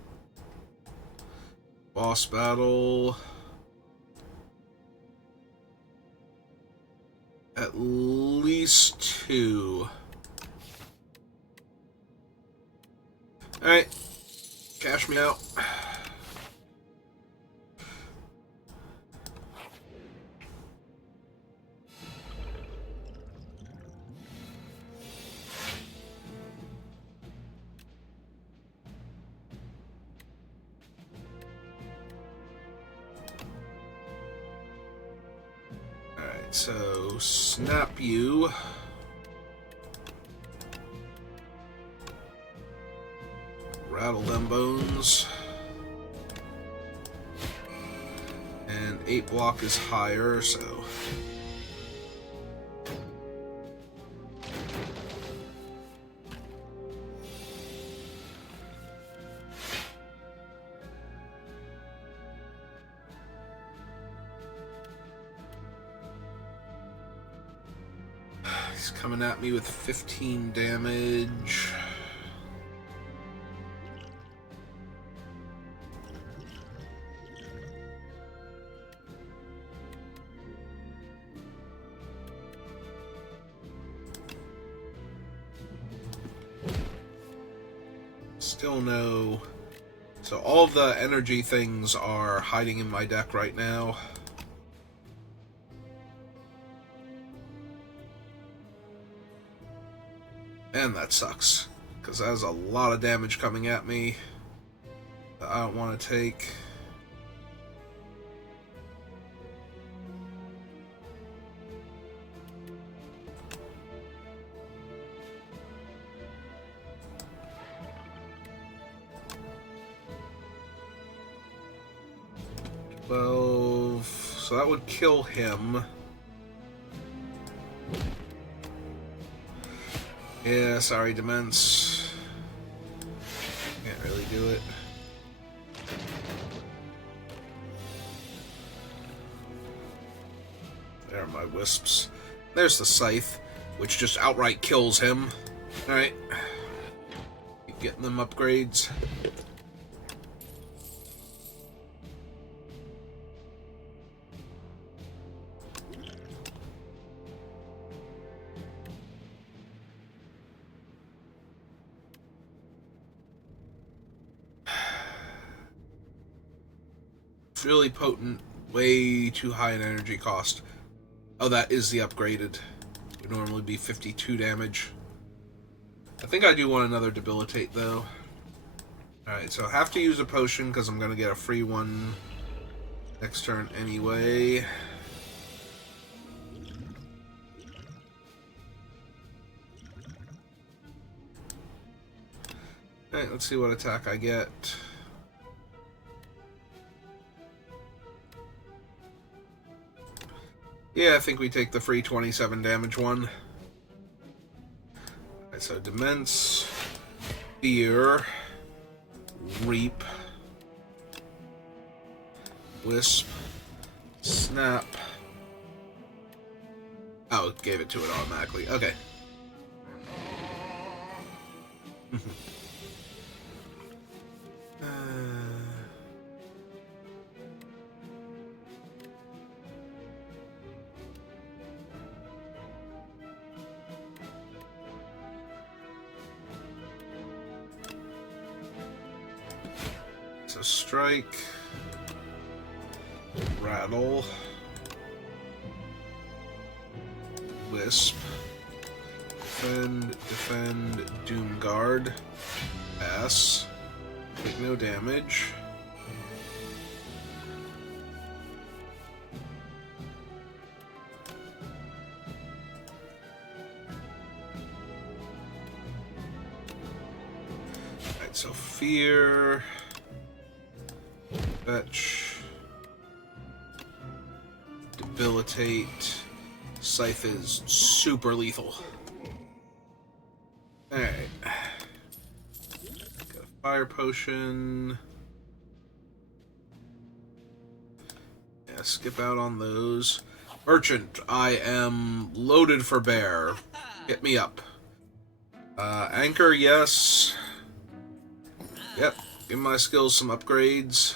Boss battle. At least 2. Alright. Cash me out. So, snap you. Rattle them bones. And 8 block is higher, so... He's coming at me with 15 damage. Still no... So all of the energy things are hiding in my deck right now. And that sucks, because that has a lot of damage coming at me that I don't want to take. So that would kill him. Yeah, sorry, Demence. Can't really do it. There are my wisps. There's the scythe, which just outright kills him. Alright. Keep getting them upgrades. Really potent, way too high in energy cost. Oh, that is the upgraded. It would normally be 52 damage. I think I do want another debilitate, though. Alright, so I have to use a potion because I'm going to get a free one next turn anyway. Alright, let's see what attack I get. Yeah, I think we take the free 27 damage one. Alright, so Demence, Fear, Reap, Wisp, Snap. Oh, it gave it to it automatically. Okay. So strike, rattle, wisp, defend, doom guard, pass, take no damage. Alright, so fear. Fetch. Debilitate. Scythe is super lethal. Alright. Got a fire potion. Yeah, skip out on those. Merchant, I am loaded for bear. Hit me up. Anchor, yes. Yep. Give my skills some upgrades.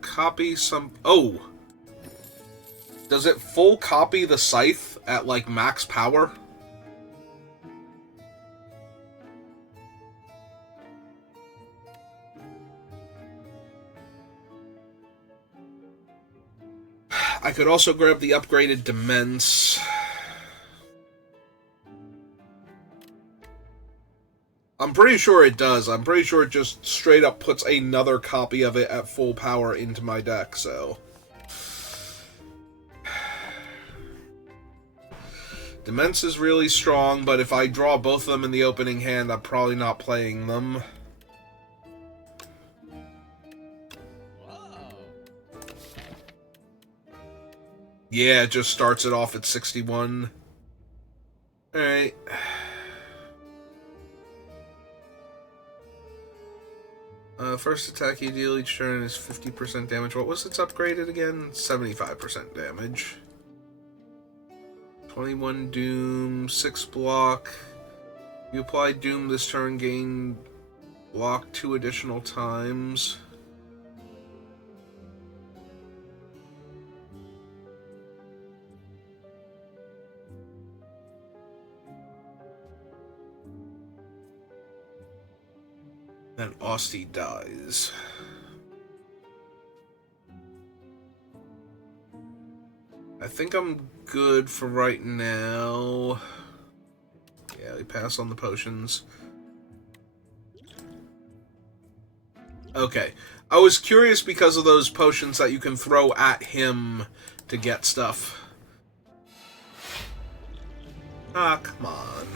Copy some... Oh! Does it full copy the scythe at, like, max power? I could also grab the upgraded Demence. I'm pretty sure it does. I'm pretty sure it just straight up puts another copy of it at full power into my deck, so... Demence is really strong, but if I draw both of them in the opening hand, I'm probably not playing them. Yeah, it just starts it off at 61. Alright. First attack you deal each turn is 50% damage. What was its upgraded again? 75% damage. 21 Doom, 6 block. You apply Doom this turn, gain block 2 additional times. Then Austie dies. I think I'm good for right now. Yeah, we pass on the potions. Okay. I was curious because of those potions that you can throw at him to get stuff. Ah, come on.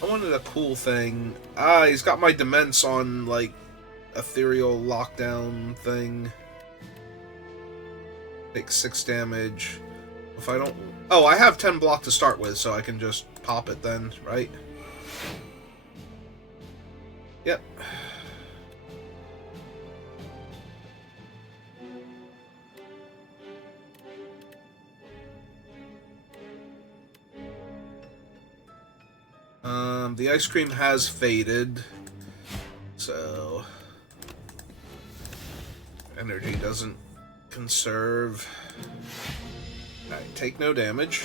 I wanted a cool thing. Ah, he's got my Demence on, like, ethereal lockdown thing. Take 6 damage. If I don't... Oh, I have 10 block to start with, so I can just pop it then, right? Yep. The ice cream has faded, so energy doesn't conserve. Alright, take no damage.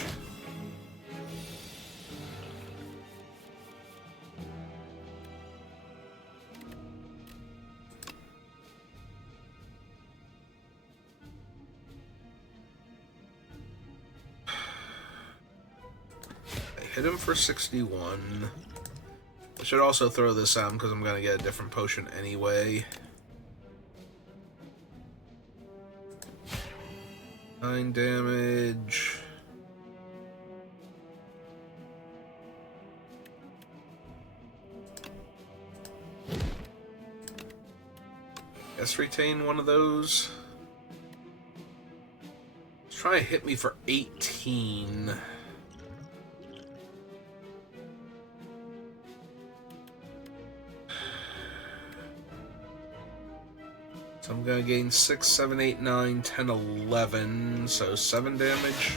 I hit him for 61. I should also throw this out because I'm going to get a different potion anyway. 9 damage. Guess retain one of those. Let's try to hit me for 18. So I'm going to gain 6, 7, 8, 9, 10, 11, so 7 damage.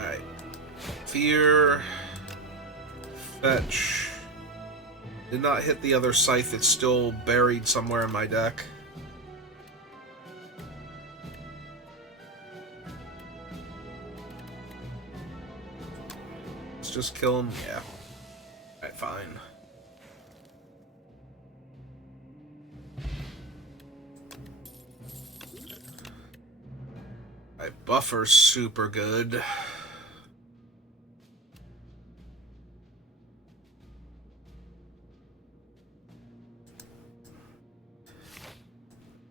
Alright. Fear. Fetch. Did not hit the other scythe, it's still buried somewhere in my deck. Just kill him? Yeah. Alright, fine. Alright, buffer's super good.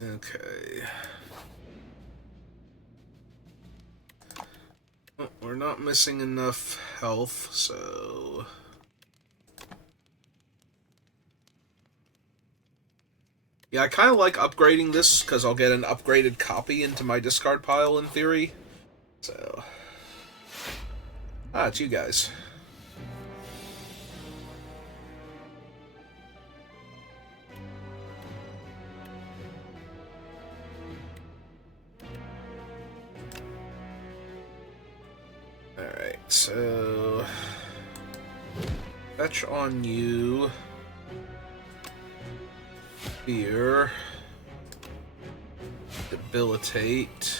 Okay. We're not missing enough health, so... Yeah, I kind of like upgrading this, because I'll get an upgraded copy into my discard pile, in theory. So... Ah, it's you guys. Alright, so... Fetch on you. Fear. Debilitate.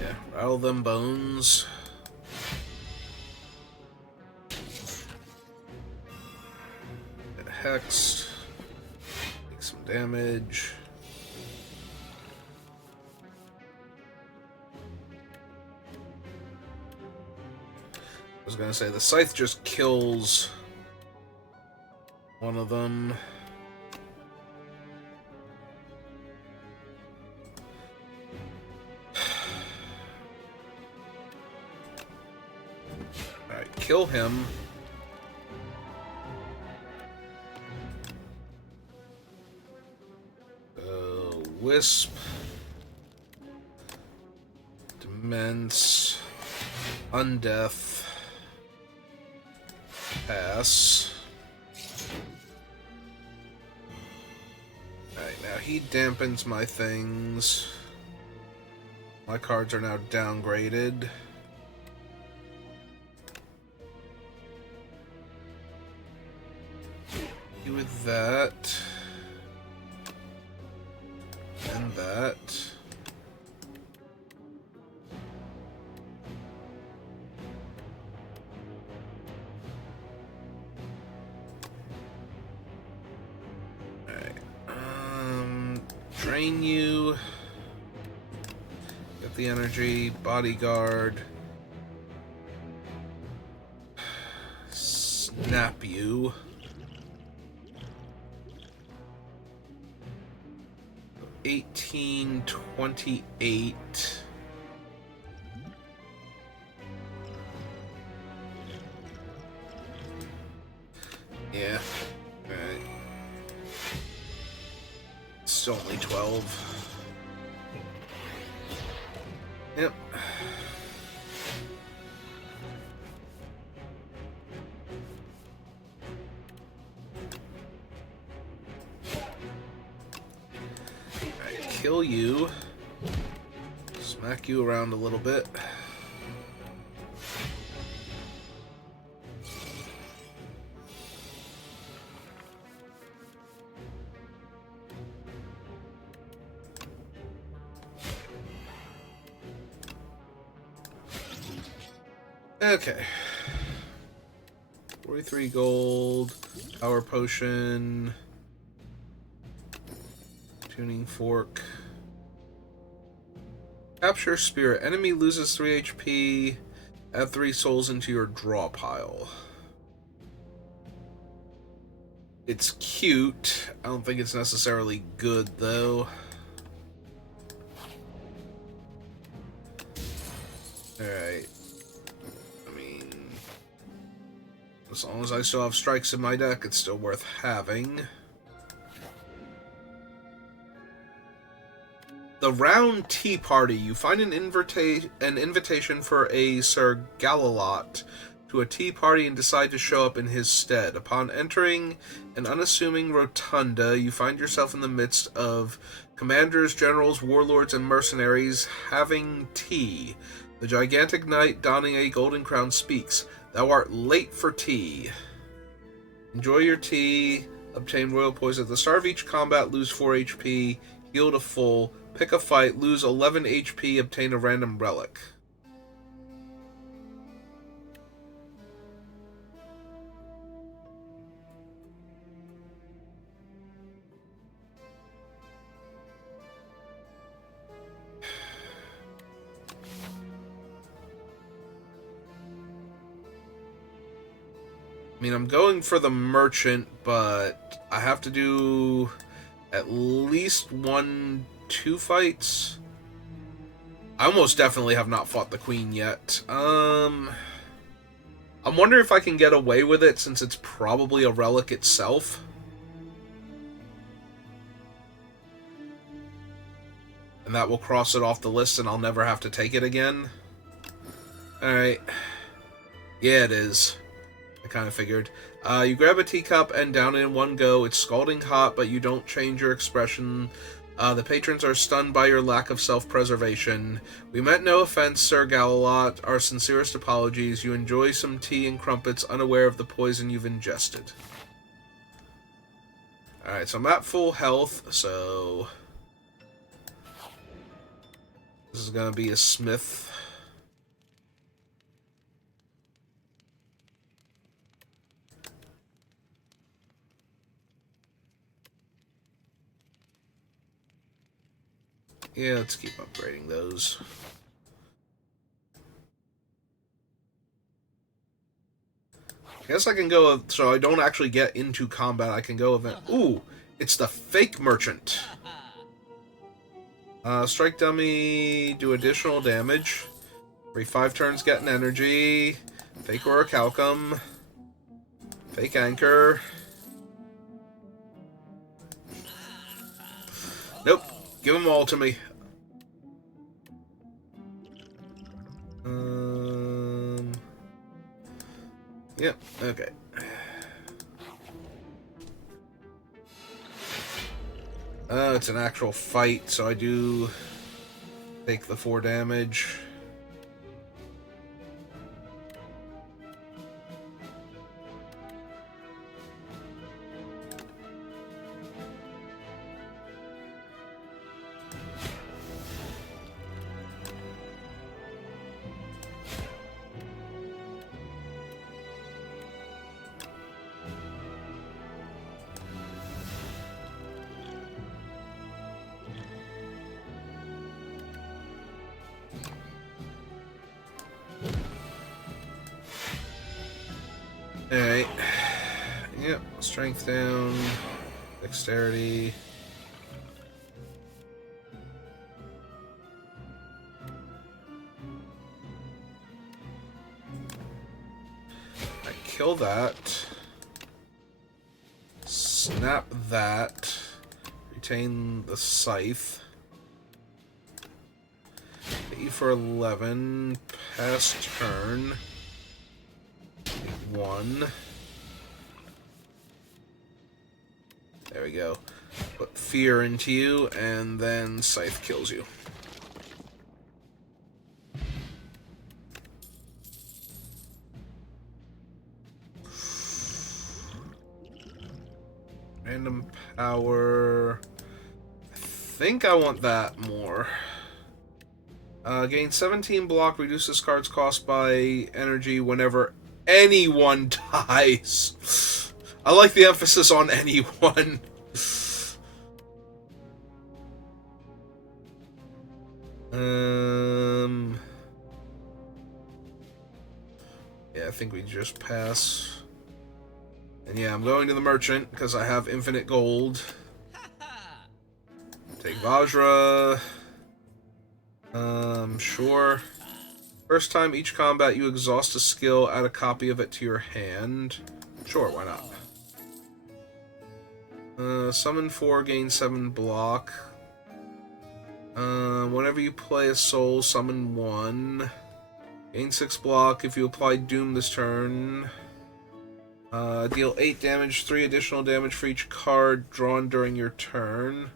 Yeah, rattle them bones. Get hexed. Take some damage. I was gonna say, the scythe just kills one of them. Alright, kill him. Wisp. Demense. Undeath. Pass. Alright, now he dampens my things. My cards are now downgraded. With that. And that. Alright. Drain you. Get the energy. Bodyguard. Snap you. 1828. Yeah. Alright. It's only 12. Yep. Kill you. Smack you around a little bit. Okay. 43 gold. Power potion. Tuning fork. Capture spirit. Enemy loses 3 HP. Add 3 souls into your draw pile. It's cute. I don't think it's necessarily good, though. Alright. I mean, as long as I still have strikes in my deck, it's still worth having. The Round Tea Party. You find an invitation for a Sir Galalot to a tea party and decide to show up in his stead. Upon entering an unassuming rotunda, you find yourself in the midst of commanders, generals, warlords, and mercenaries having tea. The gigantic knight donning a golden crown speaks. Thou art late for tea. Enjoy your tea. Obtain royal poise at the start of each combat. Lose 4 HP. Heal to full. Pick a fight, lose 11 HP, obtain a random relic. I mean, I'm going for the merchant, but I have to do at least 2 fights. I almost definitely have not fought the queen yet. I'm wondering if I can get away with it since it's probably a relic itself. And that will cross it off the list and I'll never have to take it again. Alright. Yeah, it is. I kind of figured. You grab a teacup and down it in one go. It's scalding hot, but you don't change your expression. The patrons are stunned by your lack of self-preservation. We meant no offense, Sir Galalot. Our sincerest apologies. You enjoy some tea and crumpets, unaware of the poison you've ingested. Alright, so I'm at full health, so... this is gonna be a smith. Yeah, let's keep upgrading those. I guess I can go, so I don't actually get into combat, I can go event. Ooh, it's the Fake Merchant. Strike dummy, do additional damage. Every 5 turns get an energy. Fake Orichalcum. Fake Anchor. Nope, give them all to me. Yep, okay. It's an actual fight, so I do take the 4 damage. Alright. Yep, strength down, dexterity. I kill that. Snap that. Retain the scythe. Hit you for 11. Pass turn. 1. There we go. Put fear into you, and then scythe kills you. Random power. I think I want that more. Gain 17 block, reduce this card's cost by energy whenever anyone dies. I like the emphasis on anyone. Yeah, I think we just pass. And yeah, I'm going to the merchant because I have infinite gold. Take Vajra. Sure. First time each combat you exhaust a skill, add a copy of it to your hand. Sure, why not? Summon 4, gain 7 block. Whenever you play a soul, summon 1. Gain 6 block if you apply Doom this turn. Deal 8 damage, 3 additional damage for each card drawn during your turn.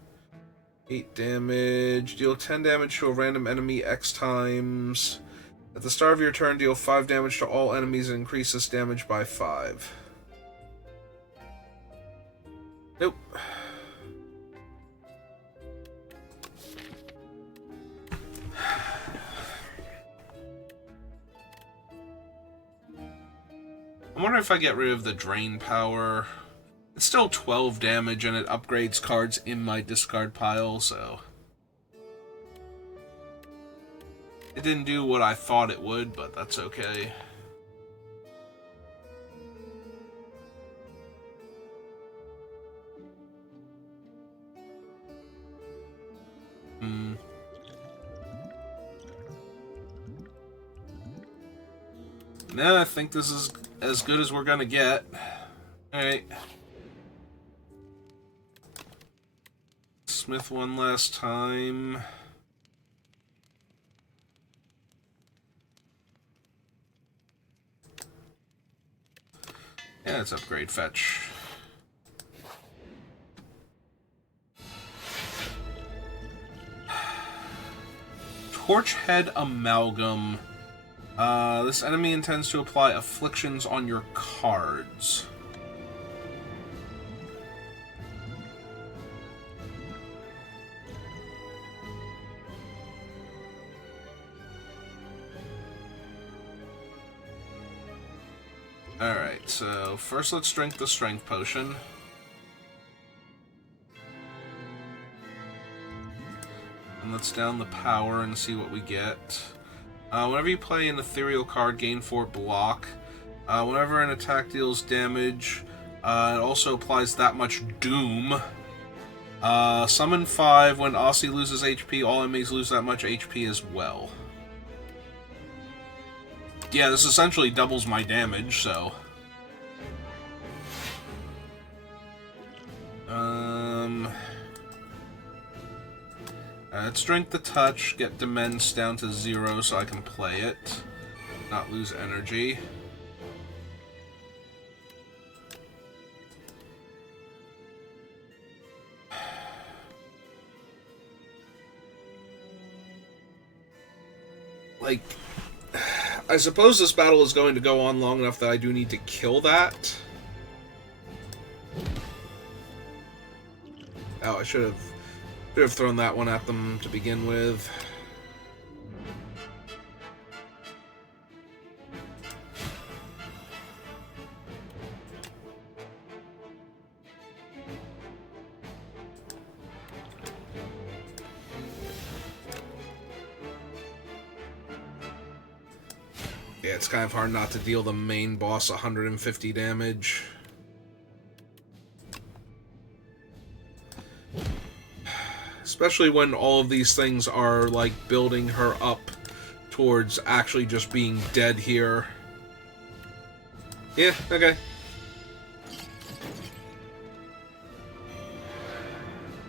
8 damage. Deal 10 damage to a random enemy X times. At the start of your turn, deal 5 damage to all enemies and increase this damage by 5. Nope. I wonder if I get rid of the drain power. It's still 12 damage and it upgrades cards in my discard pile, so... It didn't do what I thought it would, but that's okay. Nah, I think this is as good as we're gonna get. Alright. Smith one last time. Yeah, it's upgrade fetch. Torchhead Amalgam. This enemy intends to apply afflictions on your cards. Alright, so first let's drink the strength potion. And let's down the power and see what we get. Whenever you play an ethereal card, gain 4 block. Whenever an attack deals damage, it also applies that much Doom. Summon 5. When Aussie loses HP, all enemies lose that much HP as well. Yeah, this essentially doubles my damage, so... Strength to touch, get Demence down to 0 so I can play it. Not lose energy. Like, I suppose this battle is going to go on long enough that I do need to kill that. Oh, I should have thrown that one at them to begin with. Yeah, it's kind of hard not to deal the main boss 150 damage. Especially when all of these things are, like, building her up towards actually just being dead here. Yeah, okay.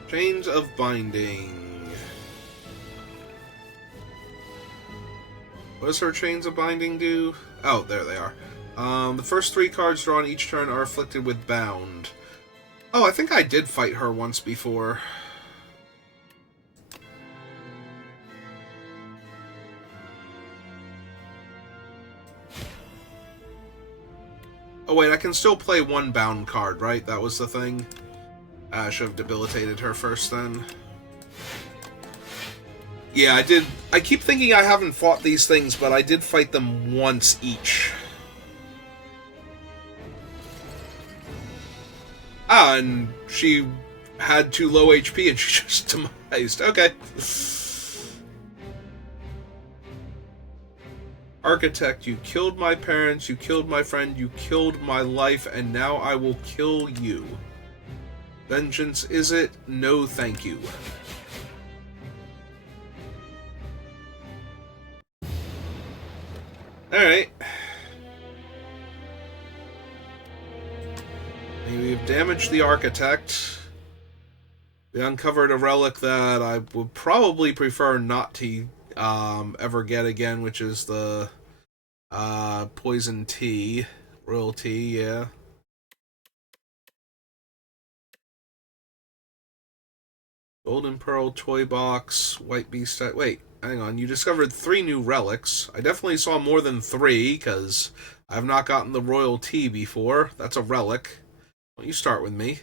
Chains of Binding. What does her Chains of Binding do? Oh, there they are. The first 3 cards drawn each turn are afflicted with Bound. Oh, I think I did fight her once before. Oh wait, I can still play 1 bound card, right? That was the thing? I should have debilitated her first then. Yeah, I did. I keep thinking I haven't fought these things, but I did fight them once each. Ah, and she had too low HP and she just demised. Okay. Architect, you killed my parents, you killed my friend, you killed my life, and now I will kill you. Vengeance is it? No, thank you. Alright. We've damaged the Architect. We uncovered a relic that I would probably prefer not to ever get again, which is the poison tea. Royal tea, yeah. Golden Pearl Toy Box, White Beast... Wait, hang on. You discovered 3 new relics. I definitely saw more than 3, because I've not gotten the Royal Tea before. That's a relic. Why don't you start with me?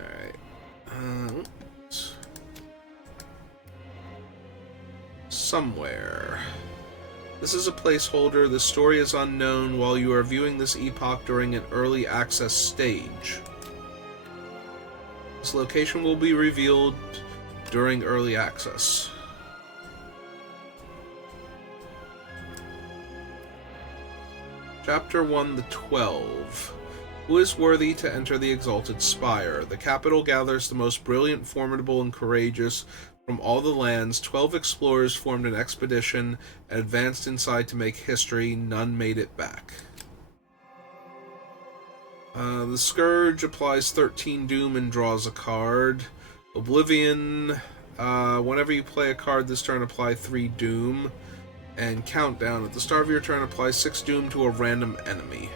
Alright. Somewhere. This is a placeholder. The story is unknown while you are viewing this epoch during an early access stage. This location will be revealed during early access. Chapter 1, The 12. Who is worthy to enter the exalted Spire? The capital gathers the most brilliant, formidable, and courageous from all the lands. 12 explorers formed an expedition and advanced inside to make history. None made it back. The Scourge applies 13 Doom and draws a card. Oblivion, whenever you play a card this turn, apply 3 Doom. And Countdown, at the start of your turn, apply 6 Doom to a random enemy.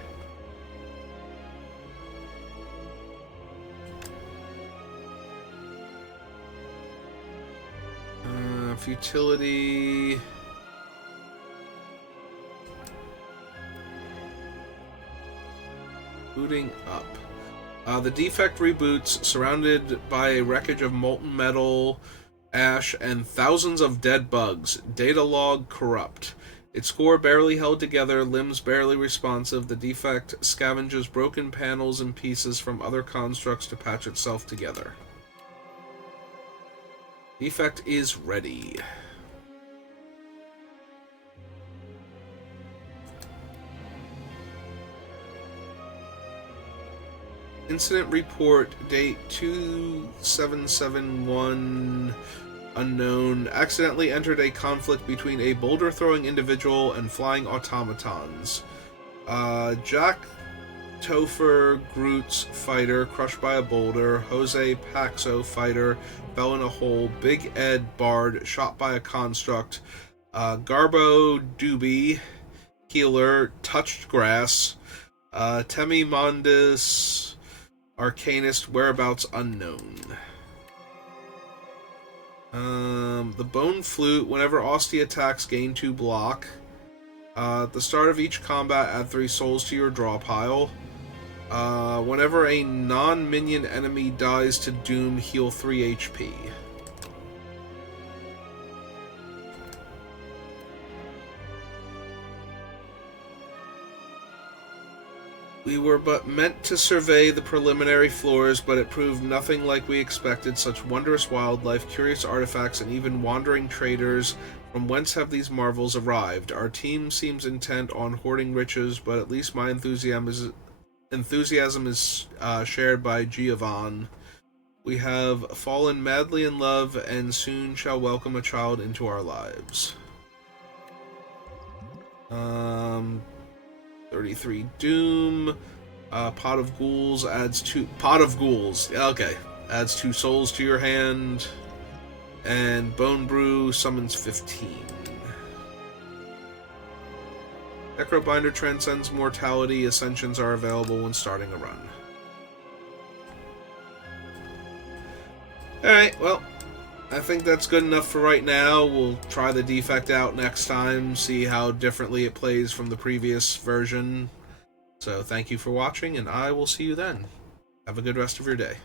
Futility... Booting up. The defect reboots, surrounded by a wreckage of molten metal, ash, and thousands of dead bugs. Data log corrupt. Its core barely held together, limbs barely responsive, the defect scavenges broken panels and pieces from other constructs to patch itself together. Defect is ready. Incident report, date 2771, unknown. Accidentally entered a conflict between a boulder-throwing individual and flying automatons. Jack Topher Groot's fighter crushed by a boulder. Jose Paxo fighter fell in a hole. Big Ed Bard shot by a construct. Garbo Doobie healer touched grass. Temimondis Arcanist, whereabouts unknown. The Bone Flute, whenever Ostie attacks, gain 2 block. At the start of each combat, add 3 souls to your draw pile. Whenever a non-minion enemy dies to Doom, heal 3 HP. We were but meant to survey the preliminary floors, but it proved nothing like we expected. Such wondrous wildlife, curious artifacts, and even wandering traders. From whence have these marvels arrived? Our team seems intent on hoarding riches, but at least my enthusiasm is shared by Giovanni. We have fallen madly in love, and soon shall welcome a child into our lives. 33 Doom. Pot of Ghouls adds 2... Pot of Ghouls. Okay. Adds 2 souls to your hand. And Bone Brew summons 15. Necrobinder transcends mortality. Ascensions are available when starting a run. Alright, well, I think that's good enough for right now. We'll try the defect out next time, see how differently it plays from the previous version. So thank you for watching, and I will see you then. Have a good rest of your day.